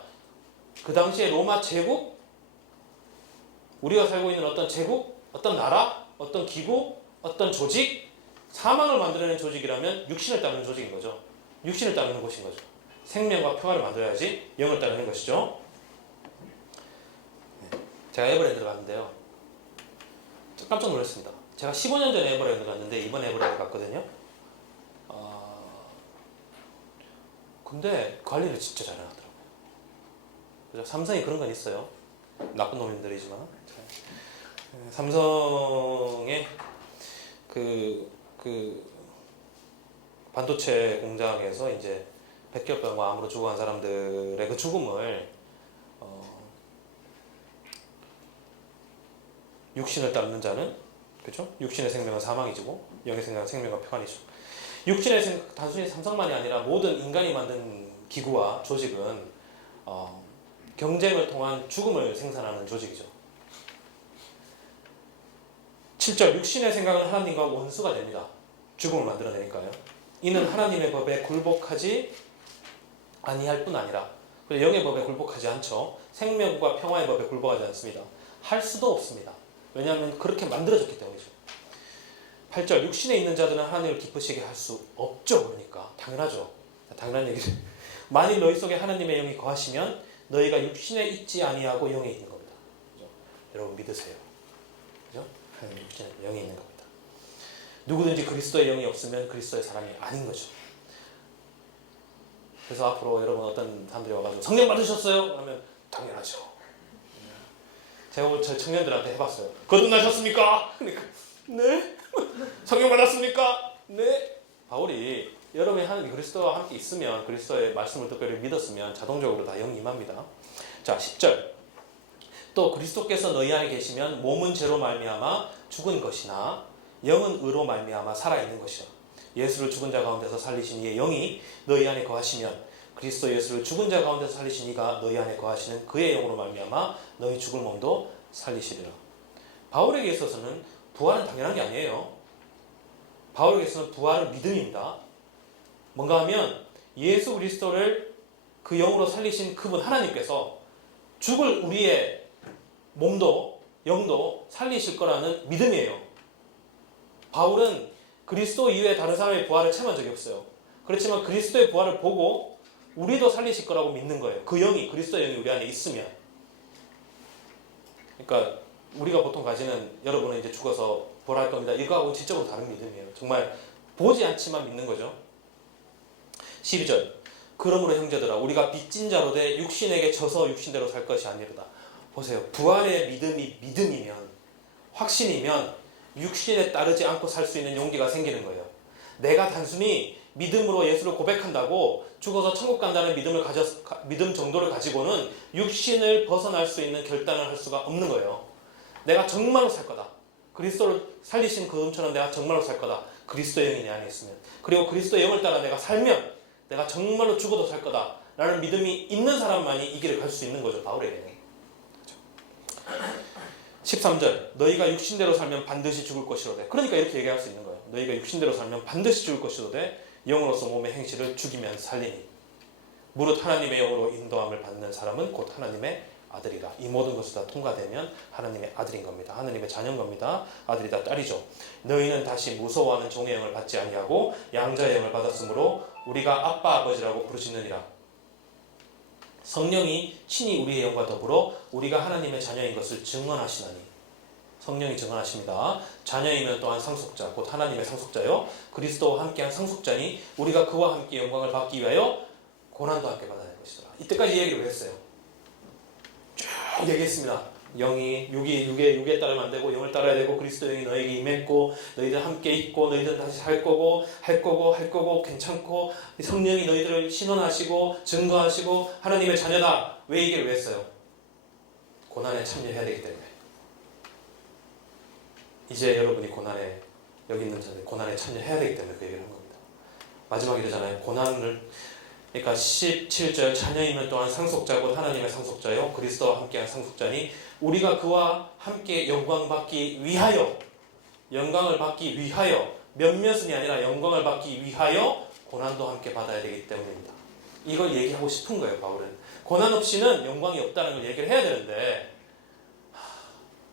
그 당시에 로마 제국, 우리가 살고 있는 어떤 제국, 어떤 나라, 어떤 기구, 어떤 조직, 사망을 만들어낸 조직이라면 육신을 따르는 조직인 거죠. 육신을 따르는 곳인 거죠. 생명과 평화를 만들어야지 영을 따르는 것이죠. 제가 에버랜드를 갔는데요. 깜짝 놀랐습니다. 제가 15년 전에 에버랜드 갔는데 이번 에버랜드 갔거든요. 근데 관리를 진짜 잘 해놨더라고요. 그죠? 삼성이 그런 건 있어요. 나쁜 놈들이지만 삼성의 그 반도체 공장에서 이제 백혈병과 암으로 죽어간 사람들의 그 죽음을 육신을 따르는 자는, 그렇죠? 육신의 생명은 사망이지고 영의 생명은 생명과 평안이죠. 육신의 생명, 단순히 삼성만이 아니라 모든 인간이 만든 기구와 조직은 경쟁을 통한 죽음을 생산하는 조직이죠. 7절, 육신의 생각은 하나님과 원수가 됩니다. 죽음을 만들어내니까요. 이는 하나님의 법에 굴복하지 아니할 뿐 아니라, 영의 법에 굴복하지 않죠. 생명과 평화의 법에 굴복하지 않습니다. 할 수도 없습니다. 왜냐하면 그렇게 만들어졌기 때문이죠. 8절, 육신에 있는 자들은 하나님을 기쁘시게 할 수 없죠. 그러니까 당연하죠. 당연한 얘기죠. 만일 너희 속에 하나님의 영이 거하시면 너희가 육신에 있지 아니하고 영에 있는 겁니다. 그죠? 여러분 믿으세요. 그죠? 육신에 영이 있는 겁니다. 누구든지 그리스도의 영이 없으면 그리스도의 사람이 아닌 거죠. 그래서 앞으로 여러분 어떤 사람들이 와가지고 성령 받으셨어요? 하면 당연하죠. 제가 오늘 저희 청년들한테 해봤어요. 거듭나셨습니까? 그러니까 네? 성령 받았습니까? 네? 바울이 여러분이 하나님 그리스도와 함께 있으면, 그리스도의 말씀을 듣고 믿었으면 자동적으로 다 영이 임합니다. 자, 10절. 또 그리스도께서 너희 안에 계시면 몸은 죄로 말미암아 죽은 것이나 영은 의로 말미암아 살아있는 것이라. 예수를 죽은 자 가운데서 살리신 이의 영이 너희 안에 거하시면 그리스도 예수를 죽은 자 가운데서 살리신 이가 너희 안에 거하시는 그의 영으로 말미암아 너희 죽을 몸도 살리시리라. 바울에게 있어서는 부활은 당연한 게 아니에요. 바울에게 있어서는 부활은 믿음입니다. 뭔가 하면 예수 그리스도를 그 영으로 살리신 그분 하나님께서 죽을 우리의 몸도 영도 살리실 거라는 믿음이에요. 바울은 그리스도 이외에 다른 사람의 부활을 체험한 적이 없어요. 그렇지만 그리스도의 부활을 보고 우리도 살리실 거라고 믿는 거예요. 그 영이, 그리스도의 영이 우리 안에 있으면. 그러니까 우리가 보통 가지는 여러분은 이제 죽어서 부활할 겁니다. 이거하고 지적으로 다른 믿음이에요. 정말 보지 않지만 믿는 거죠. 12절. 그러므로 형제들아 우리가 빚진 자로 돼 육신에게 져서 육신대로 살 것이 아니로다. 보세요. 부활의 믿음이 믿음이면, 확신이면 육신에 따르지 않고 살 수 있는 용기가 생기는 거예요. 내가 단순히 믿음으로 예수를 고백한다고 죽어서 천국 간다는 믿음 정도를 가지고는 육신을 벗어날 수 있는 결단을 할 수가 없는 거예요. 내가 정말로 살 거다. 그리스도를 살리신 그분처럼 내가 정말로 살 거다. 그리스도의 영이 내 안에 있으면. 그리고 그리스도의 영을 따라 내가 살면 내가 정말로 죽어도 살 거다. 라는 믿음이 있는 사람만이 이 길을 갈 수 있는 거죠. 바울의 영이. 13절. 너희가 육신대로 살면 반드시 죽을 것이로되. 그러니까 이렇게 얘기할 수 있는 거예요. 너희가 육신대로 살면 반드시 죽을 것이로되 영으로서 몸의 행실을 죽이면 살리니 무릇 하나님의 영으로 인도함을 받는 사람은 곧 하나님의 아들이라. 이 모든 것을 다 통과되면 하나님의 아들인 겁니다. 하나님의 자녀인 겁니다. 아들이다 딸이죠. 너희는 다시 무서워하는 종의 영을 받지 아니하고 양자의 영을 받았으므로 우리가 아빠 아버지라고 부르시느니라. 성령이 친히 우리의 영과 더불어 우리가 하나님의 자녀인 것을 증언하시나니. 성령이 증언하십니다. 자녀이면 또한 상속자, 곧 하나님의 상속자요 그리스도와 함께한 상속자니 우리가 그와 함께 영광을 받기 위하여 고난도 함께 받아야 할 것이다. 이때까지 얘기를 했어요. 쭉 얘기했습니다. 영이 육에 따르면 안 되고 영을 따라야 되고 그리스도 영이 너에게 임했고 너희들 함께 있고 너희들 다시 할 거고 괜찮고 성령이 너희들을 신원하시고 증거하시고 하나님의 자녀다. 왜 얘기를 했어요? 고난에 참여해야 되기 때문에. 이제 여러분이 고난에, 여기 있는 자들 고난에 참여해야 되기 때문에 그 얘기를 한 겁니다. 마지막에 이러잖아요. 고난을, 그러니까 17절 자녀이면 또한 상속자고 하나님의 상속자요 그리스도와 함께한 상속자니 우리가 그와 함께 영광을 받기 위하여 몇몇이 아니라 영광을 받기 위하여 고난도 함께 받아야 되기 때문입니다. 이걸 얘기하고 싶은 거예요. 바울은 고난 없이는 영광이 없다는 걸 얘기를 해야 되는데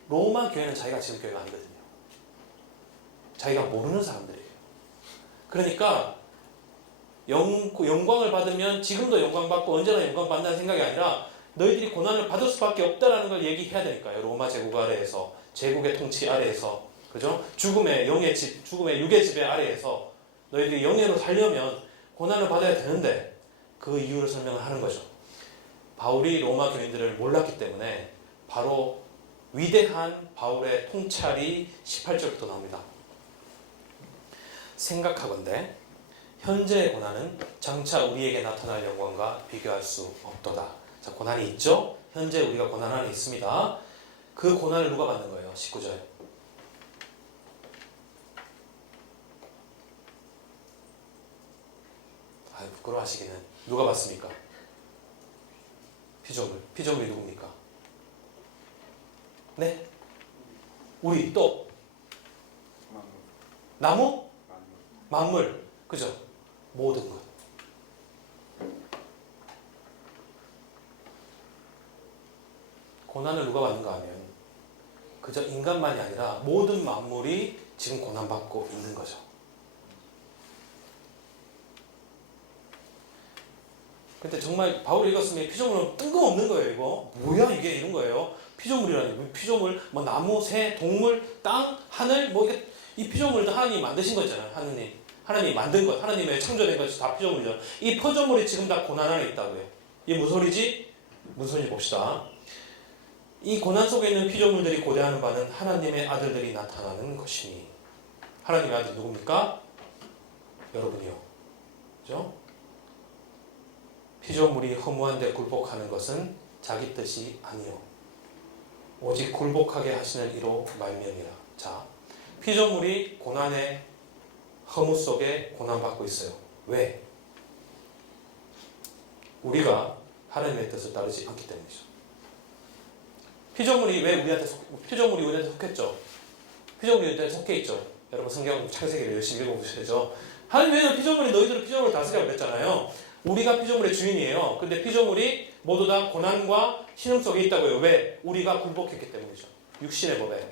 로마 교회는 자기가 지은 교회가 아니거든요. 자기가 모르는 사람들이에요. 그러니까 영광을 받으면 지금도 영광받고 언제나 영광받는다는 생각이 아니라 너희들이 고난을 받을 수밖에 없다는 걸 얘기해야 되니까요. 로마 제국 아래에서, 제국의 통치 아래에서, 그죠? 죽음의 영의 집, 죽음의 육의 지배 아래에서 너희들이 영예로 살려면 고난을 받아야 되는데 그 이유를 설명을 하는 거죠. 바울이 로마 교인들을 몰랐기 때문에 바로 위대한 바울의 통찰이 18절부터 나옵니다. 생각하건대 현재의 고난은 장차 우리에게 나타날 영광과 비교할 수 없도다. 자, 고난이 있죠? 현재 우리가 고난 안에 있습니다. 그 고난을 누가 받는 거예요? 19절. 부끄러워하시기는. 누가 받습니까? 피조물. 피조물이 누굽니까? 네? 우리 또 나무? 만물. 그죠? 모든 것. 고난을 누가 받는가 하면 그저 인간만이 아니라 모든 만물이 지금 고난받고 있는 거죠. 근데 정말 바울이 읽었으면 피조물은 뜬금없는 거예요. 이거 뭐야 이게 이런 거예요. 피조물이라니. 피조물, 뭐 나무, 새, 동물, 땅, 하늘, 뭐 이게 이 피조물도 하나님이 만드신 거잖아요. 하나님이 만든 것, 하나님의 창조된 것이 다 피조물이죠. 이 피조물이 지금 다 고난 안에 있다고요. 이게 무슨 소리지? 무슨 소리인지 봅시다. 이 고난 속에 있는 피조물들이 고대하는 바는 하나님의 아들들이 나타나는 것이니. 하나님의 아들 누굽니까? 여러분이요. 그죠? 피조물이 허무한 데 굴복하는 것은 자기 뜻이 아니요 오직 굴복하게 하시는 이로 말미암이라. 자, 피조물이 고난의 허무 속에 고난받고 있어요. 왜? 우리가 하나님의 뜻을 따르지 않기 때문이죠. 피조물이 우리한테 속했죠? 피조물이 우리한테 속해 있죠. 여러분 성경 창세기를 열심히 읽어보셔야죠. 하나님은 피조물이 너희들은 피조물을 다스리라고 그랬잖아요. 우리가 피조물의 주인이에요. 근데 피조물이 모두 다 고난과 신음 속에 있다고요. 왜? 우리가 굴복했기 때문이죠. 육신의 법에,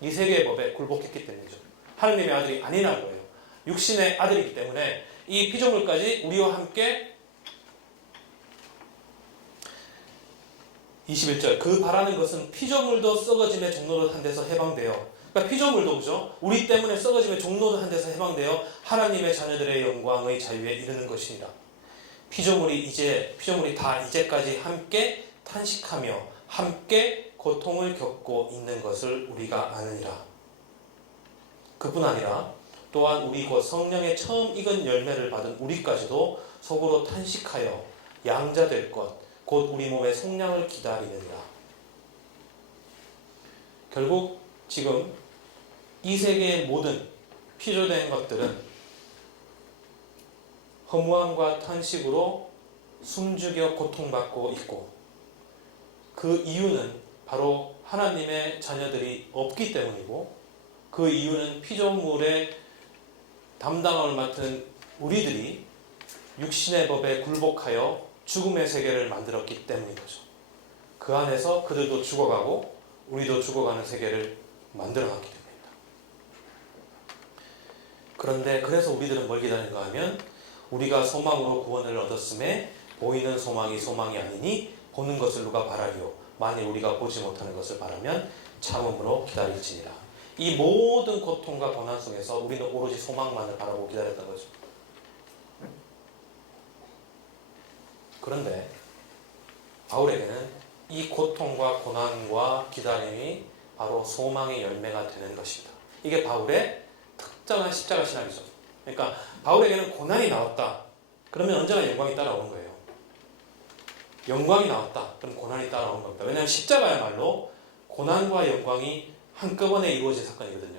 이 세계의 법에 굴복했기 때문이죠. 하나님의 아들이 아니라는 거예요. 육신의 아들이기 때문에 이 피조물까지 우리와 함께 21절 그 바라는 것은 피조물도 썩어짐의 종로를 한 데서 해방되어 그러니까 피조물도 그죠? 우리 때문에 썩어짐의 종로를 한 데서 해방되어 하나님의 자녀들의 영광의 자유에 이르는 것이니라. 피조물이 다 이제까지 함께 탄식하며 함께 고통을 겪고 있는 것을 우리가 아느니라. 그뿐 아니라 또한 우리 곧 성령의 처음 익은 열매를 받은 우리까지도 속으로 탄식하여 양자될 것 곧 우리 몸의 속량을 기다리느니라. 결국 지금 이 세계의 모든 피조된 것들은 허무함과 탄식으로 숨죽여 고통받고 있고 그 이유는 바로 하나님의 자녀들이 없기 때문이고 그 이유는 피조물의 담당을 맡은 우리들이 육신의 법에 굴복하여 죽음의 세계를 만들었기 때문인 거죠. 그 안에서 그들도 죽어가고 우리도 죽어가는 세계를 만들어놨기 때문입니다. 그런데 그래서 우리들은 뭘 기다리는가 하면 우리가 소망으로 구원을 얻었음에 보이는 소망이 소망이 아니니 보는 것을 누가 바라리요 만일 우리가 보지 못하는 것을 바라면 참음으로 기다릴지니라. 이 모든 고통과 고난 속에서 우리는 오로지 소망만을 바라고 기다렸던 거죠. 그런데 바울에게는 이 고통과 고난과 기다림이 바로 소망의 열매가 되는 것입니다. 이게 바울의 특정한 십자가 신학이죠. 그러니까 바울에게는 고난이 나왔다. 그러면 언제나 영광이 따라오는 거예요. 영광이 나왔다. 그럼 고난이 따라오는 겁니다. 왜냐하면 십자가야말로 고난과 영광이 한꺼번에 이루어진 사건이거든요.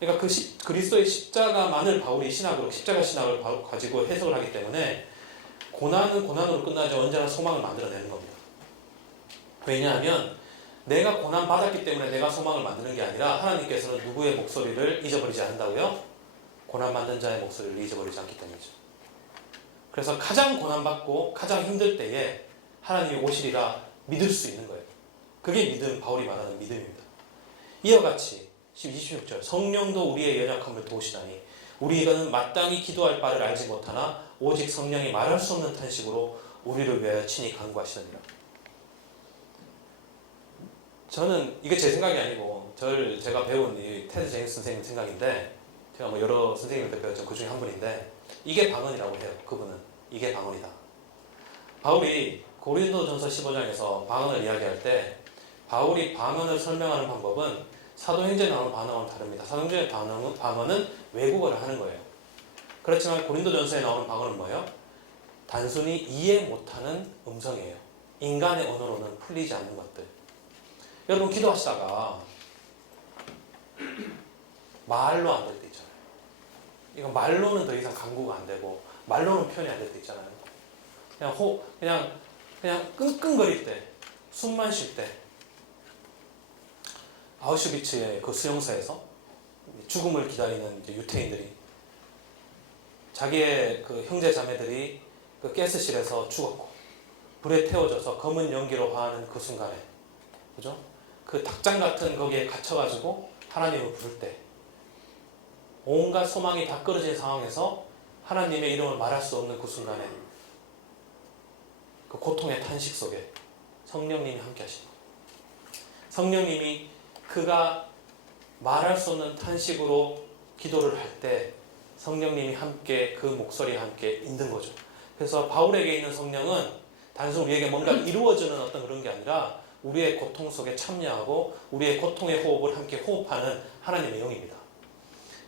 그러니까 그리스도의 십자가만을 바울이 십자가 신학을 가지고 해석을 하기 때문에 고난은 고난으로 끝나지 언제나 소망을 만들어내는 겁니다. 왜냐하면 내가 고난 받았기 때문에 내가 소망을 만드는 게 아니라 하나님께서는 누구의 목소리를 잊어버리지 않는다고요? 고난 받는 자의 목소리를 잊어버리지 않기 때문이죠. 그래서 가장 고난받고 가장 힘들 때에 하나님이 오시리라 믿을 수 있는 거예요. 그게 믿음, 바울이 말하는 믿음입니다. 이와 같이 26절 성령도 우리의 연약함을 도우시다니 우리는 마땅히 기도할 바를 알지 못하나 오직 성령이 말할 수 없는 탄식으로 우리를 위하여 친히 간구하시느니라. 저는 이게 제 생각이 아니고 제가 배운 이 테드 제임스 선생님 생각인데 제가 뭐 여러 선생님한테 배웠죠. 그 중에 한 분인데 이게 방언이라고 해요. 그분은 이게 방언이다. 바울이 고린도전서 15장에서 방언을 이야기할 때 바울이 방언을 설명하는 방법은 사도행전에 나오는 방언과는 다릅니다. 사도행전의 방언은 외국어를 하는 거예요. 그렇지만 고린도전서에 나오는 방언은 뭐예요? 단순히 이해 못하는 음성이에요. 인간의 언어로는 풀리지 않는 것들. 여러분 기도하시다가 말로 안 될 때 있잖아요. 이거 말로는 더 이상 간구가 안 되고 말로는 표현이 안 될 때 있잖아요. 그냥 끙끙거릴 때, 숨만 쉴 때, 아우슈비츠의 그 수용소에서 죽음을 기다리는 이제 유태인들이 자기의 그 형제 자매들이 그 가스실에서 죽었고 불에 태워져서 검은 연기로 화하는 그 순간에, 그죠? 그 닭장 같은 거기에 갇혀가지고 하나님을 부를 때 온갖 소망이 다 끊어진 상황에서 하나님의 이름을 말할 수 없는 그 순간에 그 고통의 탄식 속에 성령님이 함께 하시는 거예요. 성령님이 그가 말할 수 없는 탄식으로 기도를 할 때 성령님이 함께 그 목소리와 함께 있는 거죠. 그래서 바울에게 있는 성령은 단순 우리에게 뭔가 이루어지는 어떤 그런 게 아니라 우리의 고통 속에 참여하고 우리의 고통의 호흡을 함께 호흡하는 하나님의 영입니다.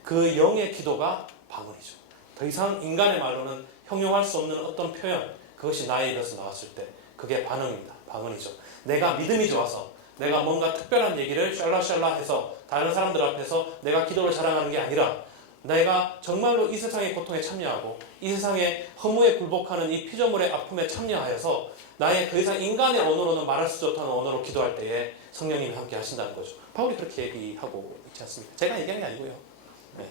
그 영의 기도가 방언이죠. 더 이상 인간의 말로는 형용할 수 없는 어떤 표현, 그것이 나의 입에서 나왔을 때 그게 반응입니다. 방언이죠. 내가 믿음이 좋아서 내가 뭔가 특별한 얘기를 샬라샬라 해서 다른 사람들 앞에서 내가 기도를 자랑하는 게 아니라 내가 정말로 이 세상의 고통에 참여하고 이 세상의 허무에 굴복하는 이 피조물의 아픔에 참여하여서 나의 그 이상 인간의 언어로는 말할 수 없는 언어로 기도할 때에 성령님이 함께 하신다는 거죠. 바울이 그렇게 얘기하고 있지 않습니까? 제가 얘기한 게 아니고요. 네.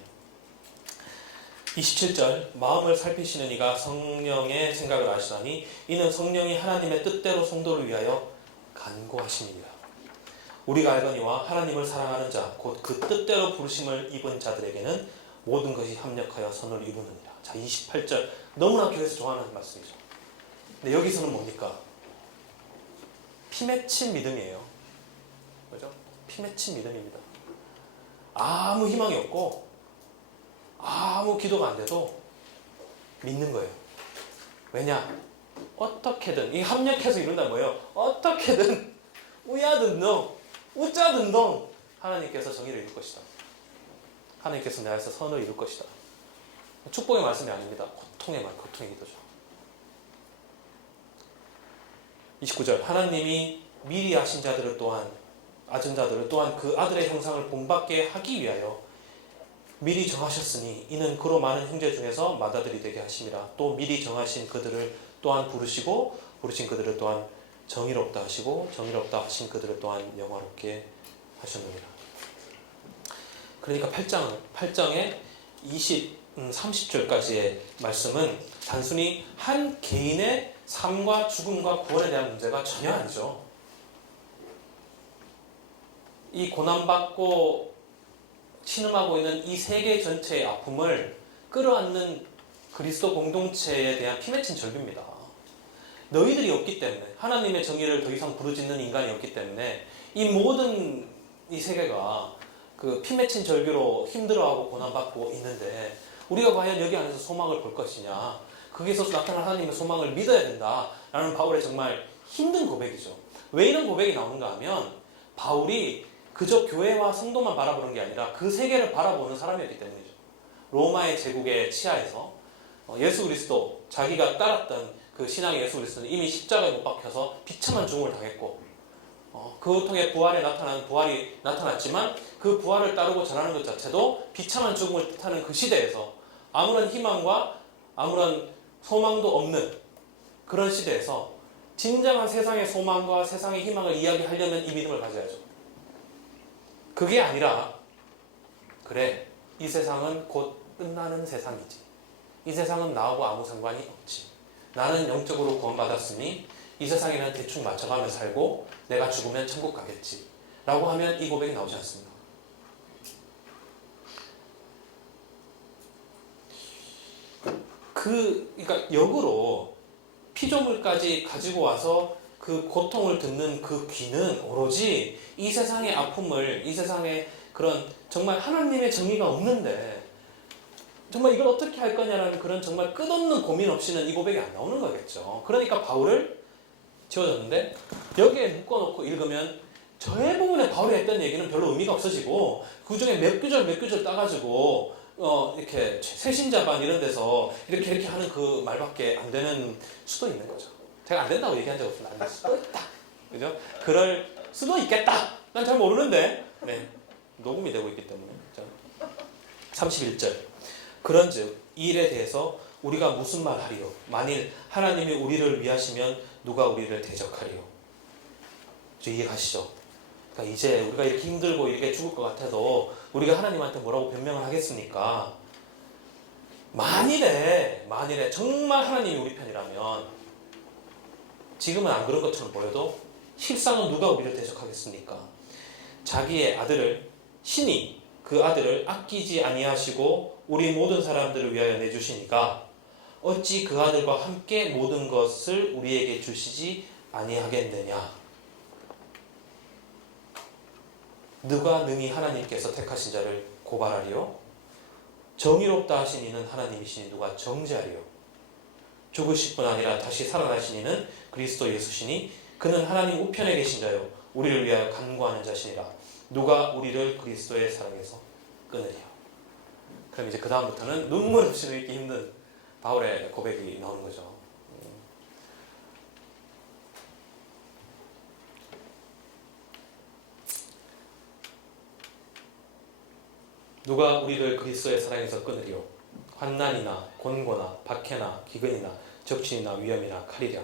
27절 마음을 살피시는 이가 성령의 생각을 아시다니 이는 성령이 하나님의 뜻대로 성도를 위하여 간구하십니다. 우리가 알거니와 하나님을 사랑하는 자 곧 그 뜻대로 부르심을 입은 자들에게는 모든 것이 합력하여 선을 이루느니라. 자, 28절 너무나 교회에서 좋아하는 말씀이죠. 근데 여기서는 뭡니까? 피 맺힌 믿음이에요. 그죠? 피 맺힌 믿음입니다. 아무 희망이 없고 아무 기도가 안 돼도 믿는 거예요. 왜냐? 어떻게든 이 합력해서 이룬다는 거예요. 어떻게든 우야든 동 우짜든 동 하나님께서 정의를 이룰 것이다. 하나님께서 내 안에서 선을 이룰 것이다. 축복의 말씀이 아닙니다. 고통의 기도죠. 29절 하나님이 미리 아신 자들을 또한 그 아들의 형상을 본받게 하기 위하여 미리 정하셨으니 이는 그로 많은 형제 중에서 맏아들이 되게 하심이라. 또 미리 정하신 그들을 또한 부르시고 부르신 그들을 또한 정의롭다 하시고 정의롭다 하신 그들을 또한 영화롭게 하셨느니라. 그러니까 8장의 30절까지의 말씀은 단순히 한 개인의 삶과 죽음과 구원에 대한 문제가 전혀 아니죠. 이 고난받고 신음하고 있는 이 세계 전체의 아픔을 끌어안는 그리스도 공동체에 대한 피맺힌 절규입니다. 너희들이 없기 때문에 하나님의 정의를 더 이상 부르짖는 인간이 없기 때문에 이 모든 이 세계가 그 피맺힌 절규로 힘들어하고 고난받고 있는데 우리가 과연 여기 안에서 소망을 볼 것이냐, 거기서 나타난 하나님의 소망을 믿어야 된다라는 바울의 정말 힘든 고백이죠. 왜 이런 고백이 나오는가 하면 바울이 그저 교회와 성도만 바라보는 게 아니라 그 세계를 바라보는 사람이었기 때문이죠. 로마의 제국의 치하에서 예수 그리스도, 자기가 따랐던 그 신앙의 예수 그리스도는 이미 십자가에 못 박혀서 비참한 죽음을 당했고 그 통해 부활이 나타났지만 그 부활을 따르고 전하는 것 자체도 비참한 죽음을 뜻하는 그 시대에서 아무런 희망과 아무런 소망도 없는 그런 시대에서 진정한 세상의 소망과 세상의 희망을 이야기하려면 이 믿음을 가져야죠. 그게 아니라 그래, 이 세상은 곧 끝나는 세상이지. 이 세상은 나하고 아무 상관이 없지. 나는 영적으로 구원받았으니 이 세상에는 대충 맞춰가며 살고 내가 죽으면 천국 가겠지 라고 하면 이 고백이 나오지 않습니다. 그러니까 역으로 피조물까지 가지고 와서 그 고통을 듣는 그 귀는 오로지 이 세상의 아픔을, 이 세상의 그런 정말 하나님의 정의가 없는데 정말 이걸 어떻게 할 거냐라는 그런 정말 끝없는 고민 없이는 이 고백이 안 나오는 거겠죠. 그러니까 바울을 지워졌는데 여기에 묶어놓고 읽으면 저의 부분에 바울이 했던 얘기는 별로 의미가 없어지고 그 중에 몇 구절 따가지고 이렇게 새신자반 이런 데서 이렇게 하는 그 말밖에 안 되는 수도 있는 거죠. 제가 안 된다고 얘기한 적 없습니다. 안 될 수도 있다. 그죠? 그럴 수도 있겠다. 난 잘 모르는데. 네. 녹음이 되고 있기 때문에. 31절. 그런즉 이 일에 대해서 우리가 무슨 말 하리요? 만일 하나님이 우리를 위하시면 누가 우리를 대적하리요? 이해가시죠? 그러니까 이제 우리가 이렇게 힘들고 이렇게 죽을 것 같아도 우리가 하나님한테 뭐라고 변명을 하겠습니까? 만일에 정말 하나님이 우리 편이라면 지금은 안 그런 것처럼 보여도 실상은 누가 우리를 대적하겠습니까? 자기의 아들을 신이 그 아들을 아끼지 아니하시고 우리 모든 사람들을 위하여 내주시니까 어찌 그 아들과 함께 모든 것을 우리에게 주시지 아니하겠느냐? 누가 능히 하나님께서 택하신 자를 고발하리요? 정의롭다 하신 이는 하나님이시니 누가 정죄하리요? 죽으실 뿐 아니라 다시 살아나신 이는 그리스도 예수시니 그는 하나님 우편에 계신 자요 우리를 위하여 간구하는 자시니라. 누가 우리를 그리스도의 사랑에서 끊으리요? 그럼 이제 그 다음부터는 눈물 없이 읽기 힘든 바울의 고백이 나오는 거죠. 누가 우리를 그리스도의 사랑에서 끊으리요? 환난이나 곤고나 박해나 기근이나 적신이나 위험이나 칼이랴.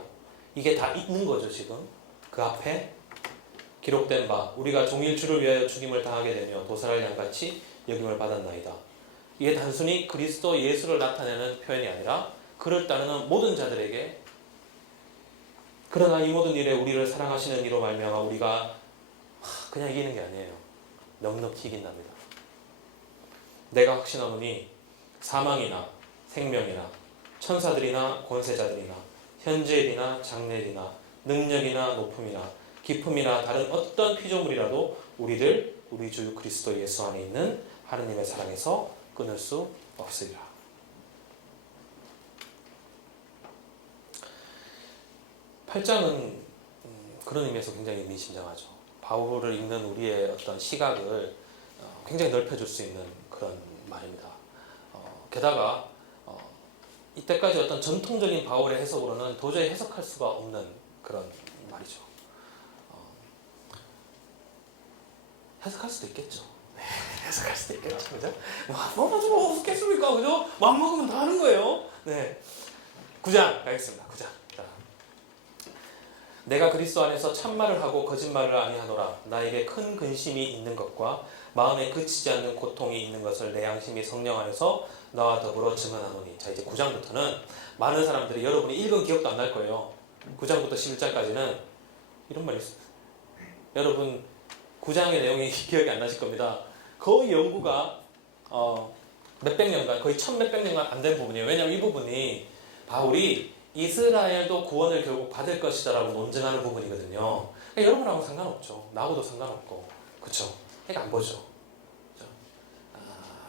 이게 다 있는 거죠. 지금 그 앞에 기록된 바 우리가 종일 주를 위하여 죽임을 당하게 되며 도살할 양같이 여김을 받았나이다. 이게 단순히 그리스도 예수를 나타내는 표현이 아니라 그를 따르는 모든 자들에게 그러나 이 모든 일에 우리를 사랑하시는 이로 말미암아 우리가 그냥 이기는 게 아니에요. 넉넉히 이긴답니다. 내가 확신하노니 사망이나 생명이나 천사들이나 권세자들이나 현재일이나 장래일이나 능력이나 높음이나 기품이나 다른 어떤 피조물이라도 우리를 우리 주 그리스도 예수 안에 있는 하느님의 사랑에서 끊을 수 없으리라. 팔 장은 그런 의미에서 굉장히 의미심장하죠. 바울을 읽는 우리의 어떤 시각을 굉장히 넓혀줄 수 있는 그런 말입니다. 게다가 이때까지 어떤 전통적인 바울의 해석으로는 도저히 해석할 수가 없는 그런 말이죠. 해석할 수도 있겠죠. 네, 해석할 수도 있겠죠. 그죠? 뭐 없겠습니까? 그죠? 맘먹으면 다 하는 거예요. 네. 9장 가겠습니다. 9장. 자. 내가 그리스도 안에서 참말을 하고 거짓말을 아니하노라. 나에게 큰 근심이 있는 것과 마음에 그치지 않는 고통이 있는 것을 내 양심이 성령 안에서 나와 더불어 증언하노니. 자, 이제 9장부터는 많은 사람들이 여러분이 읽은 기억도 안 날 거예요. 9장부터 11장까지는 이런 말이 있습니다. 여러분 9장의 내용이 기억이 안 나실 겁니다. 거의 연구가 몇백 년간, 거의 천몇백 년간 안 된 부분이에요. 왜냐하면 이 부분이 바울이 이스라엘도 구원을 결국 받을 것이다 라고 논증하는 부분이거든요. 그러니까 여러분하고 상관없죠. 나하고도 상관없고. 그쵸? 그러니까 안 보죠. 그쵸?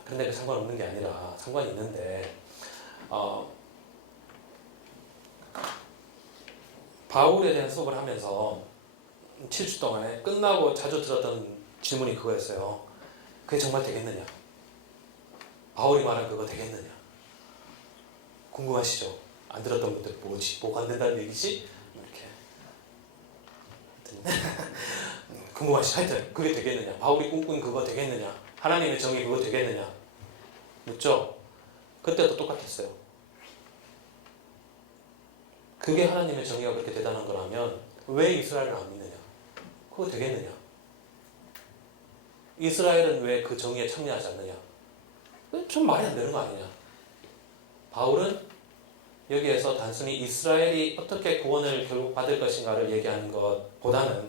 그런데 그 상관없는 게 아니라 상관이 있는데 바울에 대한 수업을 하면서 7주 동안에 끝나고 자주 들었던 질문이 그거였어요. 그게 정말 되겠느냐? 바울이 말한 그거 되겠느냐? 궁금하시죠? 안 들었던 분들 뭐가 안 된다는 얘기지? 이렇게 궁금하시죠? 하여튼 그게 되겠느냐? 바울이 꿈꾼 그거 되겠느냐? 하나님의 정의 그거 되겠느냐? 묻죠? 그때도 똑같았어요. 그게 하나님의 정의가 그렇게 대단한 거라면 왜 이스라엘을 안 믿느냐? 그거 되겠느냐? 이스라엘은 왜 그 정의에 참여하지 않느냐? 좀 말이 안 되는 거 아니냐? 바울은 여기에서 단순히 이스라엘이 어떻게 구원을 결국 받을 것인가를 얘기하는 것보다는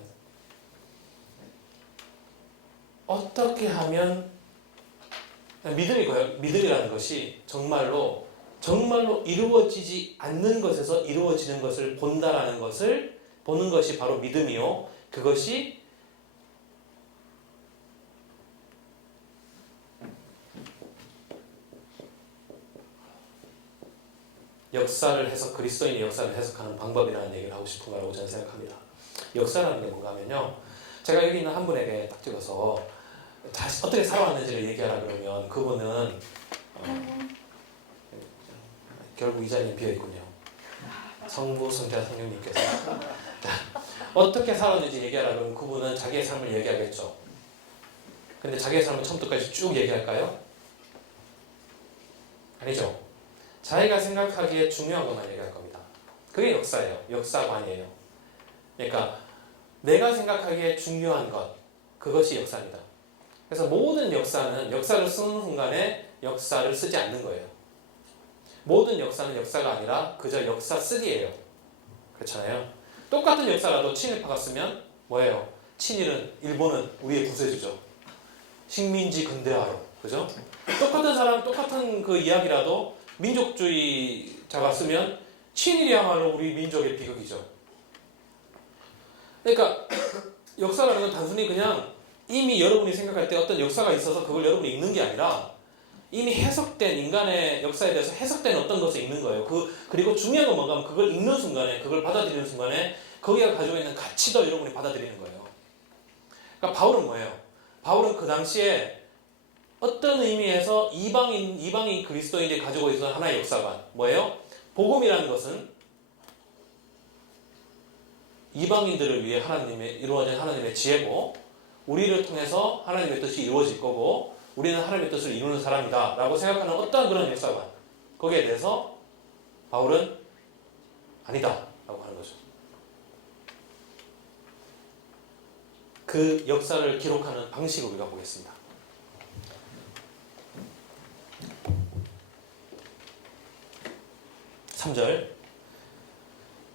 어떻게 하면 믿음이라는 것이 정말로 이루어지지 않는 것에서 이루어지는 것을 본다라는 것을 보는 것이 바로 믿음이요. 그것이 그리스도인의 역사를 해석하는 방법이라는 얘기를 하고 싶은 거라고 저는 생각합니다. 역사라는 게 뭔가 하면요. 제가 여기 있는 한 분에게 딱 찍어서 어떻게 살아왔는지를 얘기하라 그러면 그분은 결국 이 자리에 비어있군요. 성부, 성자, 성령님께서 어떻게 살았는지 얘기하라 그러면 그분은 자기의 삶을 얘기하겠죠. 근데 자기의 삶을 처음부터까지 쭉 얘기할까요? 아니죠. 자기가 생각하기에 중요한 것만 얘기할 겁니다. 그게 역사예요. 역사관이에요. 그러니까 내가 생각하기에 중요한 것, 그것이 역사입니다. 그래서 모든 역사는 역사를 쓰는 순간에 역사를 쓰지 않는 거예요. 모든 역사는 역사가 아니라 그저 역사 쓰기예요. 그렇잖아요. 똑같은 역사라도 친일파가 쓰면 뭐예요? 일본은 우리의 구세주죠. 식민지 근대화로, 그죠? 똑같은 사람, 똑같은 그 이야기라도 민족주의자가 쓰면 친일이야말로 우리 민족의 비극이죠. 그러니까 역사라는 건 단순히 그냥 이미 여러분이 생각할 때 어떤 역사가 있어서 그걸 여러분이 읽는 게 아니라 이미 해석된 인간의 역사에 대해서 해석된 어떤 것을 읽는 거예요. 그리고 중요한 건 뭔가 하면 그걸 읽는 순간에, 그걸 받아들이는 순간에 거기가 가지고 있는 가치도 여러분이 받아들이는 거예요. 그러니까 바울은 뭐예요? 바울은 그 당시에 어떤 의미에서 이방인 그리스도인들이 가지고 있었던 하나의 역사관, 뭐예요? 복음이라는 것은 이방인들을 위해 이루어진 하나님의 지혜고, 우리를 통해서 하나님의 뜻이 이루어질 거고, 우리는 하나님의 뜻을 이루는 사람이다 라고 생각하는 어떤 그런 역사관, 거기에 대해서 바울은 아니다 라고 하는 거죠. 그 역사를 기록하는 방식을 우리가 보겠습니다. 3절,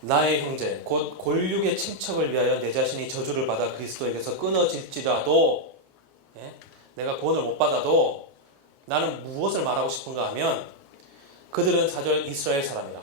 나의 형제 곧 골육의 침척을 위하여 내 자신이 저주를 받아 그리스도에게서 끊어질지라도, 내가 구원을 못 받아도 나는 무엇을 말하고 싶은가 하면 그들은 4절 이스라엘 사람이다.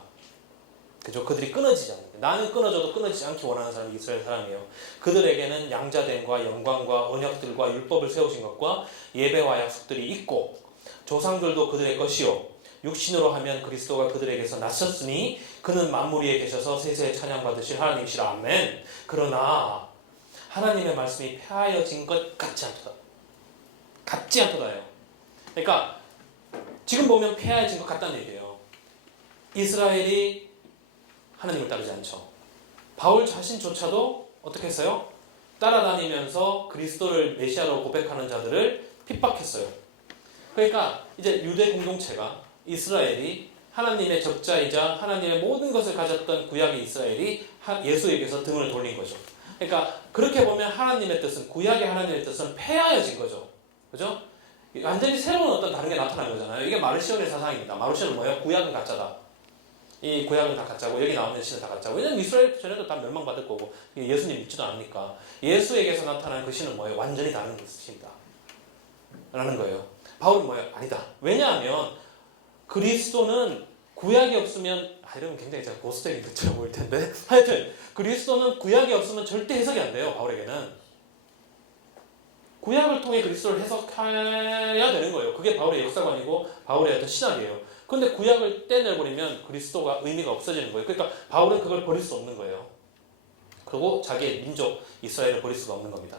그죠? 그들이 끊어지지 않는 거예요. 나는 끊어져도 끊어지지 않기 원하는 사람이 이스라엘 사람이에요. 그들에게는 양자됨과 영광과 언약들과 율법을 세우신 것과 예배와 약속들이 있고 조상들도 그들의 것이요 육신으로 하면 그리스도가 그들에게서 나셨으니 그는 만물 위에 계셔서 세세에 찬양받으실 하나님이시라. 아멘. 그러나 하나님의 말씀이 폐하여진 것 같지 않도다. 같지 않도다요. 그러니까 지금 보면 폐하여진 것 같다는 얘기예요. 이스라엘이 하나님을 따르지 않죠. 바울 자신조차도 어떻게 했어요? 따라다니면서 그리스도를 메시아로 고백하는 자들을 핍박했어요. 그러니까 이제 유대 공동체가, 이스라엘이 하나님의 적자이자 하나님의 모든 것을 가졌던 구약의 이스라엘이 예수에게서 등을 돌린 거죠. 그러니까 그렇게 보면 하나님의 뜻은, 구약의 하나님의 뜻은 폐하여진 거죠. 그죠? 완전히 새로운 어떤 다른 게 나타난 거잖아요. 이게 마르시온의 사상입니다. 마르시온은 뭐예요? 구약은 가짜다. 이 구약은 다 가짜고 여기 나오는 신은 다 가짜고. 왜냐면 이스라엘 전에도 다 멸망받을 거고 예수님 믿지도 않으니까. 예수에게서 나타난 그 신은 뭐예요? 완전히 다른 신이다 라는 거예요. 바울은 뭐예요? 아니다. 왜냐하면 그리스도는 구약이 없으면, 이러면 굉장히 제가 고스tek인 것처럼 보일 텐데, 하여튼 그리스도는 구약이 없으면 절대 해석이 안 돼요. 바울에게는 구약을 통해 그리스도를 해석해야 되는 거예요. 그게 바울의 역사관이고 바울의 어떤 신학이에요. 근데 구약을 떼내버리면 그리스도가 의미가 없어지는 거예요. 그러니까 바울은 그걸 버릴 수 없는 거예요. 그리고 자기의 민족 이스라엘을 버릴 수가 없는 겁니다.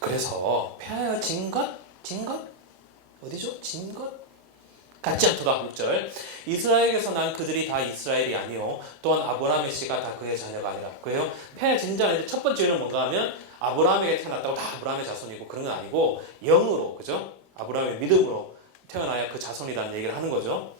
그래서 폐하여진 것? 어디죠? 진 것? 같지 않도다. 6절, 이스라엘에게서 난 그들이 다 이스라엘이 아니요 또한 아브라함의 씨가 다 그의 자녀가 아니라. 그래요? 폐하여진 자는 첫 번째 이유는 뭔가 하면 아브라함에게 태어났다고 다 아브라함의 자손이고 그런 건 아니고 영으로, 그죠? 아브라함의 믿음으로 태어나야 그 자손이라는 얘기를 하는 거죠.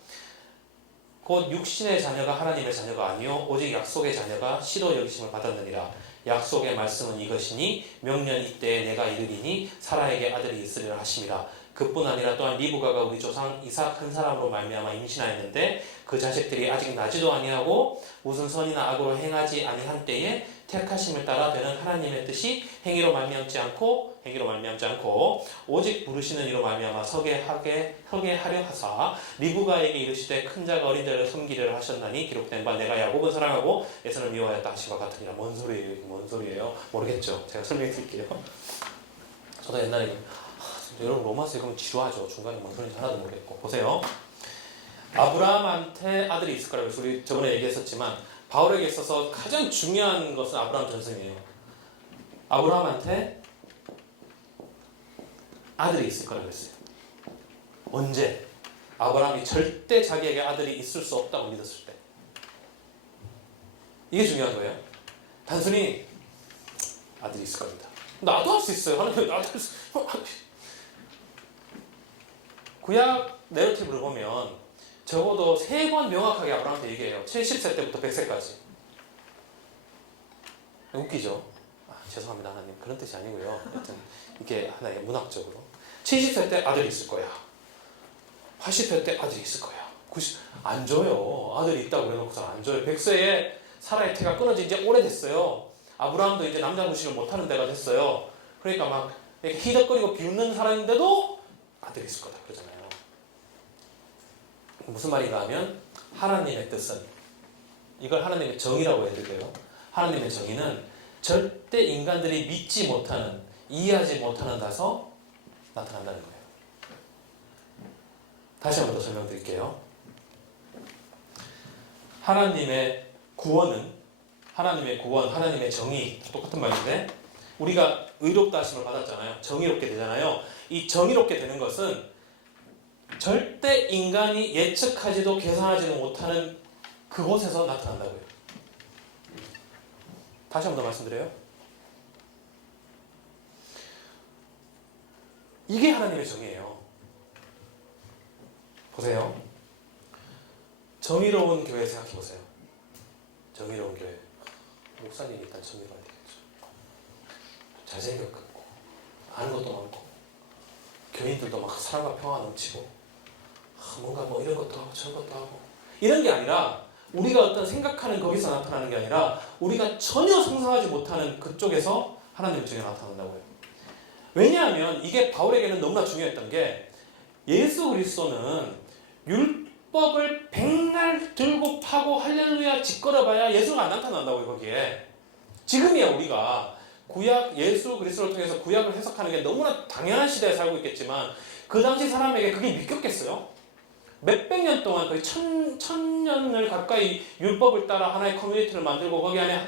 곧 육신의 자녀가 하나님의 자녀가 아니요 오직 약속의 자녀가 씨로 여기심을 받았느니라. 약속의 말씀은 이것이니 명년 이때에 내가 이르리니 사라에게 아들이 있으리라 하심이라. 그뿐 아니라 또한 리브가가 우리 조상 이삭 한 사람으로 말미암아 임신하였는데 그 자식들이 아직 나지도 아니하고 무슨 선이나 악으로 행하지 아니한 때에 택하심을 따라 되는 하나님의 뜻이 행위로 말미암지 않고 오직 부르시는 이로 말미암아 서게 하려 하사 리브가에게 이르시되 큰 자가 어린 자를 섬기려 하셨나니 기록된 바 내가 야곱은 사랑하고 에서는 미워하였다 하신 것 같으니라. 뭔 소리예요? 모르겠죠. 제가 설명해 드릴게요. 저도 옛날에 여러분 로마서 읽으면 지루하죠. 중간에 뭔 소리인지 하나도 모르겠고. 보세요. 아브라함한테 아들이 있을 거라고 해서 우리 저번에 얘기했었지만 바울에게 있어서 가장 중요한 것은 아브라함 전승이에요. 아브라함한테 아들이 있을 거라고 했어요. 언제? 아브라함이 절대 자기에게 아들이 있을 수 없다고 믿었을 때. 이게 중요한 거예요. 단순히 아들이 있을 겁니다. 나도 할 수 있어요. 하나님 나도 할 수 있어요. 구약 내러티브를 보면 적어도 3번 명확하게 아브라함한테 얘기해요. 70세 때부터 100세까지. 웃기죠? 죄송합니다 하나님. 그런 뜻이 아니고요. 하여튼 이게 하나의 문학적으로 70세 때 아들이 있을 거야. 80세 때 아들이 있을 거야. 90, 안 줘요. 아들이 있다고 그래놓고서 안 줘요. 100세에 사라의 태가 끊어진 지 오래됐어요. 아브라함도 이제 남자 무식을 못하는 데가 됐어요. 그러니까 막 이렇게 희덕거리고 비웃는 사람인데도 아들이 있을 거다 그러잖아요. 무슨 말인가 하면 하나님의 뜻은, 이걸 하나님의 정의라고 해야 될까요? 하나님의 정의는 절대 인간들이 믿지 못하는, 이해하지 못하는 데서 나타난다는 거예요. 다시 한 번 더 설명드릴게요. 하나님의 구원, 하나님의 정의, 똑같은 말인데 우리가 의롭다 하심을 받았잖아요. 정의롭게 되잖아요. 이 정의롭게 되는 것은 절대 인간이 예측하지도 계산하지도 못하는 그곳에서 나타난다고요. 다시 한 번 더 말씀드려요. 이게 하나님의 정의예요. 보세요. 정의로운 교회 생각해 보세요. 정의로운 교회. 목사님이 일단 정의로워야 되겠죠. 잘생겼고 아는 것도 많고 교인들도 막 사랑과 평화 넘치고 뭔가 뭐 이런 것도 하고 저런 것도 하고 이런 게 아니라 우리가 어떤 생각하는 거기서 나타나는 게 아니라 우리가 전혀 상상하지 못하는 그쪽에서 하나님의 정의가 나타난다고요. 왜냐하면 이게 바울에게는 너무나 중요했던 게 예수 그리스도는 율법을 백날 들고 파고 할렐루야 짓걸어봐야 예수가 안 나타난다고요. 거기에 지금이야 우리가 구약 예수 그리스도를 통해서 구약을 해석하는 게 너무나 당연한 시대에 살고 있겠지만 그 당시 사람에게 그게 믿겼겠어요? 몇백 년 동안 거의 천년을 가까이 율법을 따라 하나의 커뮤니티를 만들고 거기 안에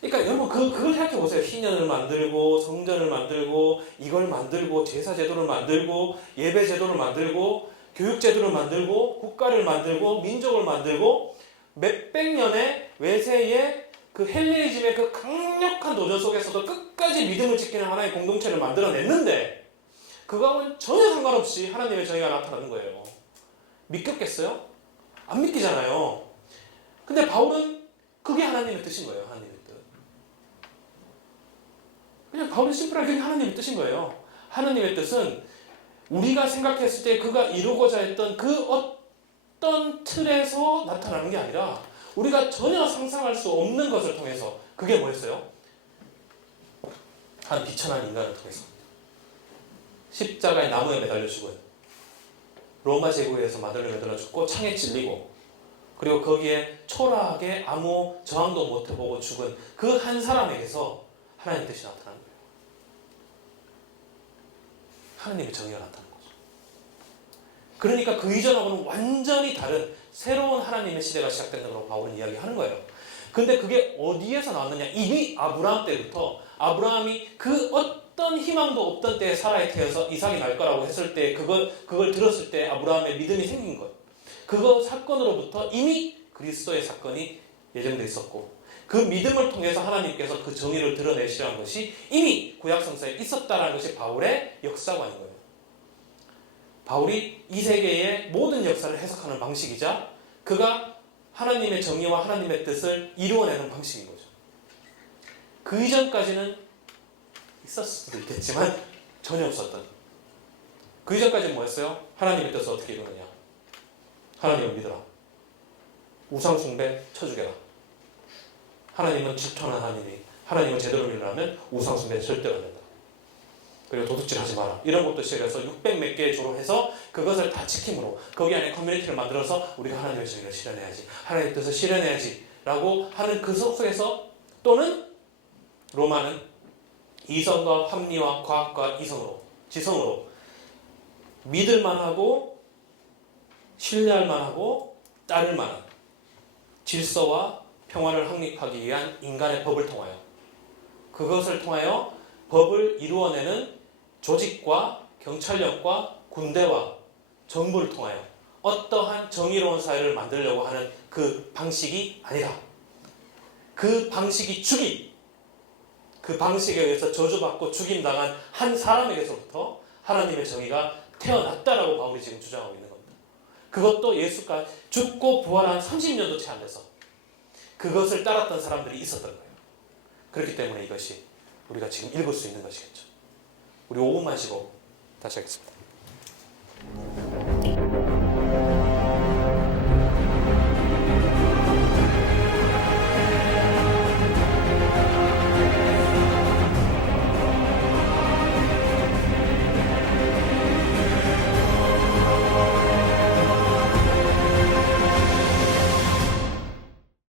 그러니까 여러분 그걸 생각해 보세요. 희년을 만들고 성전을 만들고 이걸 만들고 제사 제도를 만들고 예배 제도를 만들고 교육 제도를 만들고 국가를 만들고 민족을 만들고 몇백 년의 외세의 그 헬레니즘의 그 강력한 도전 속에서도 끝까지 믿음을 지키는 하나의 공동체를 만들어냈는데 그거하고는 전혀 상관없이 하나님의 정의가 나타나는 거예요. 믿겼겠어요? 안 믿기잖아요. 근데 바울은 그게 하나님의 뜻인 거예요. 하나님의 뜻. 그냥 바울은 심플하게 그게 하나님의 뜻인 거예요. 하나님의 뜻은 우리가 생각했을 때 그가 이루고자 했던 그 어떤 틀에서 나타나는 게 아니라 우리가 전혀 상상할 수 없는 것을 통해서 그게 뭐였어요? 한 비천한 인간을 통해서 십자가의 나무에 매달려 죽어요. 로마 제국에서 마들로 매달려 죽고 창에 찔리고 그리고 거기에 초라하게 아무 저항도 못 해보고 죽은 그 한 사람에게서 하나님의 뜻이 나타나는 거예요. 하나님의 정의가 나타나는 거죠. 그러니까 그 이전하고는 완전히 다른 새로운 하나님의 시대가 시작된다고 바울은 이야기하는 거예요. 근데 그게 어디에서 나왔느냐? 이미 아브라함 때부터 아브라함이 그 어떤 희망도 없던 때에 사라의 태에서 이삭이 날 거라고 했을 때 그걸 들었을 때 아브라함의 믿음이 생긴 거예요. 그거 사건으로부터 이미 그리스도의 사건이 예정돼 있었고 그 믿음을 통해서 하나님께서 그 정의를 드러내시라는 것이 이미 구약 성서에 있었다는 것이 바울의 역사관인 거예요. 바울이 이 세계의 모든 역사를 해석하는 방식이자 그가 하나님의 정의와 하나님의 뜻을 이루어내는 방식인 거죠. 그 이전까지는 있었을 수도 있겠지만 전혀 없었던 그 이전까지는 뭐였어요? 하나님의 뜻을 어떻게 이루느냐? 하나님을 믿어라. 우상숭배 쳐주게라. 하나님은 질투하는 하나님이 하나님을 제대로 믿으려면 우상숭배 절대로 안 된다. 그리고 도둑질하지 마라. 이런 것도 시작해서 600 몇 개 조로해서 그것을 다 지킴으로 거기 안에 커뮤니티를 만들어서 우리가 하나님의 정의를 실현해야지. 하나님의 뜻을 실현해야지. 라고 하는 그 속에서 또는 로마는 이성과 합리와 과학과 이성으로 지성으로 믿을만하고 신뢰할만하고 따를만한 질서와 평화를 확립하기 위한 인간의 법을 통하여 그것을 통하여 법을 이루어내는 조직과 경찰력과 군대와 정부를 통하여 어떠한 정의로운 사회를 만들려고 하는 그 방식이 아니라 그 방식이 죽임, 그 방식에 의해서 저주받고 죽임당한 한 사람에게서부터 하나님의 정의가 태어났다라고 바울이 지금 주장하고 있는 겁니다. 그것도 예수가 죽고 부활한 30년도 채 안 돼서 그것을 따랐던 사람들이 있었던 거예요. 그렇기 때문에 이것이 우리가 지금 읽을 수 있는 것이겠죠. 우리 5분만 쉬고 다시 하겠습니다.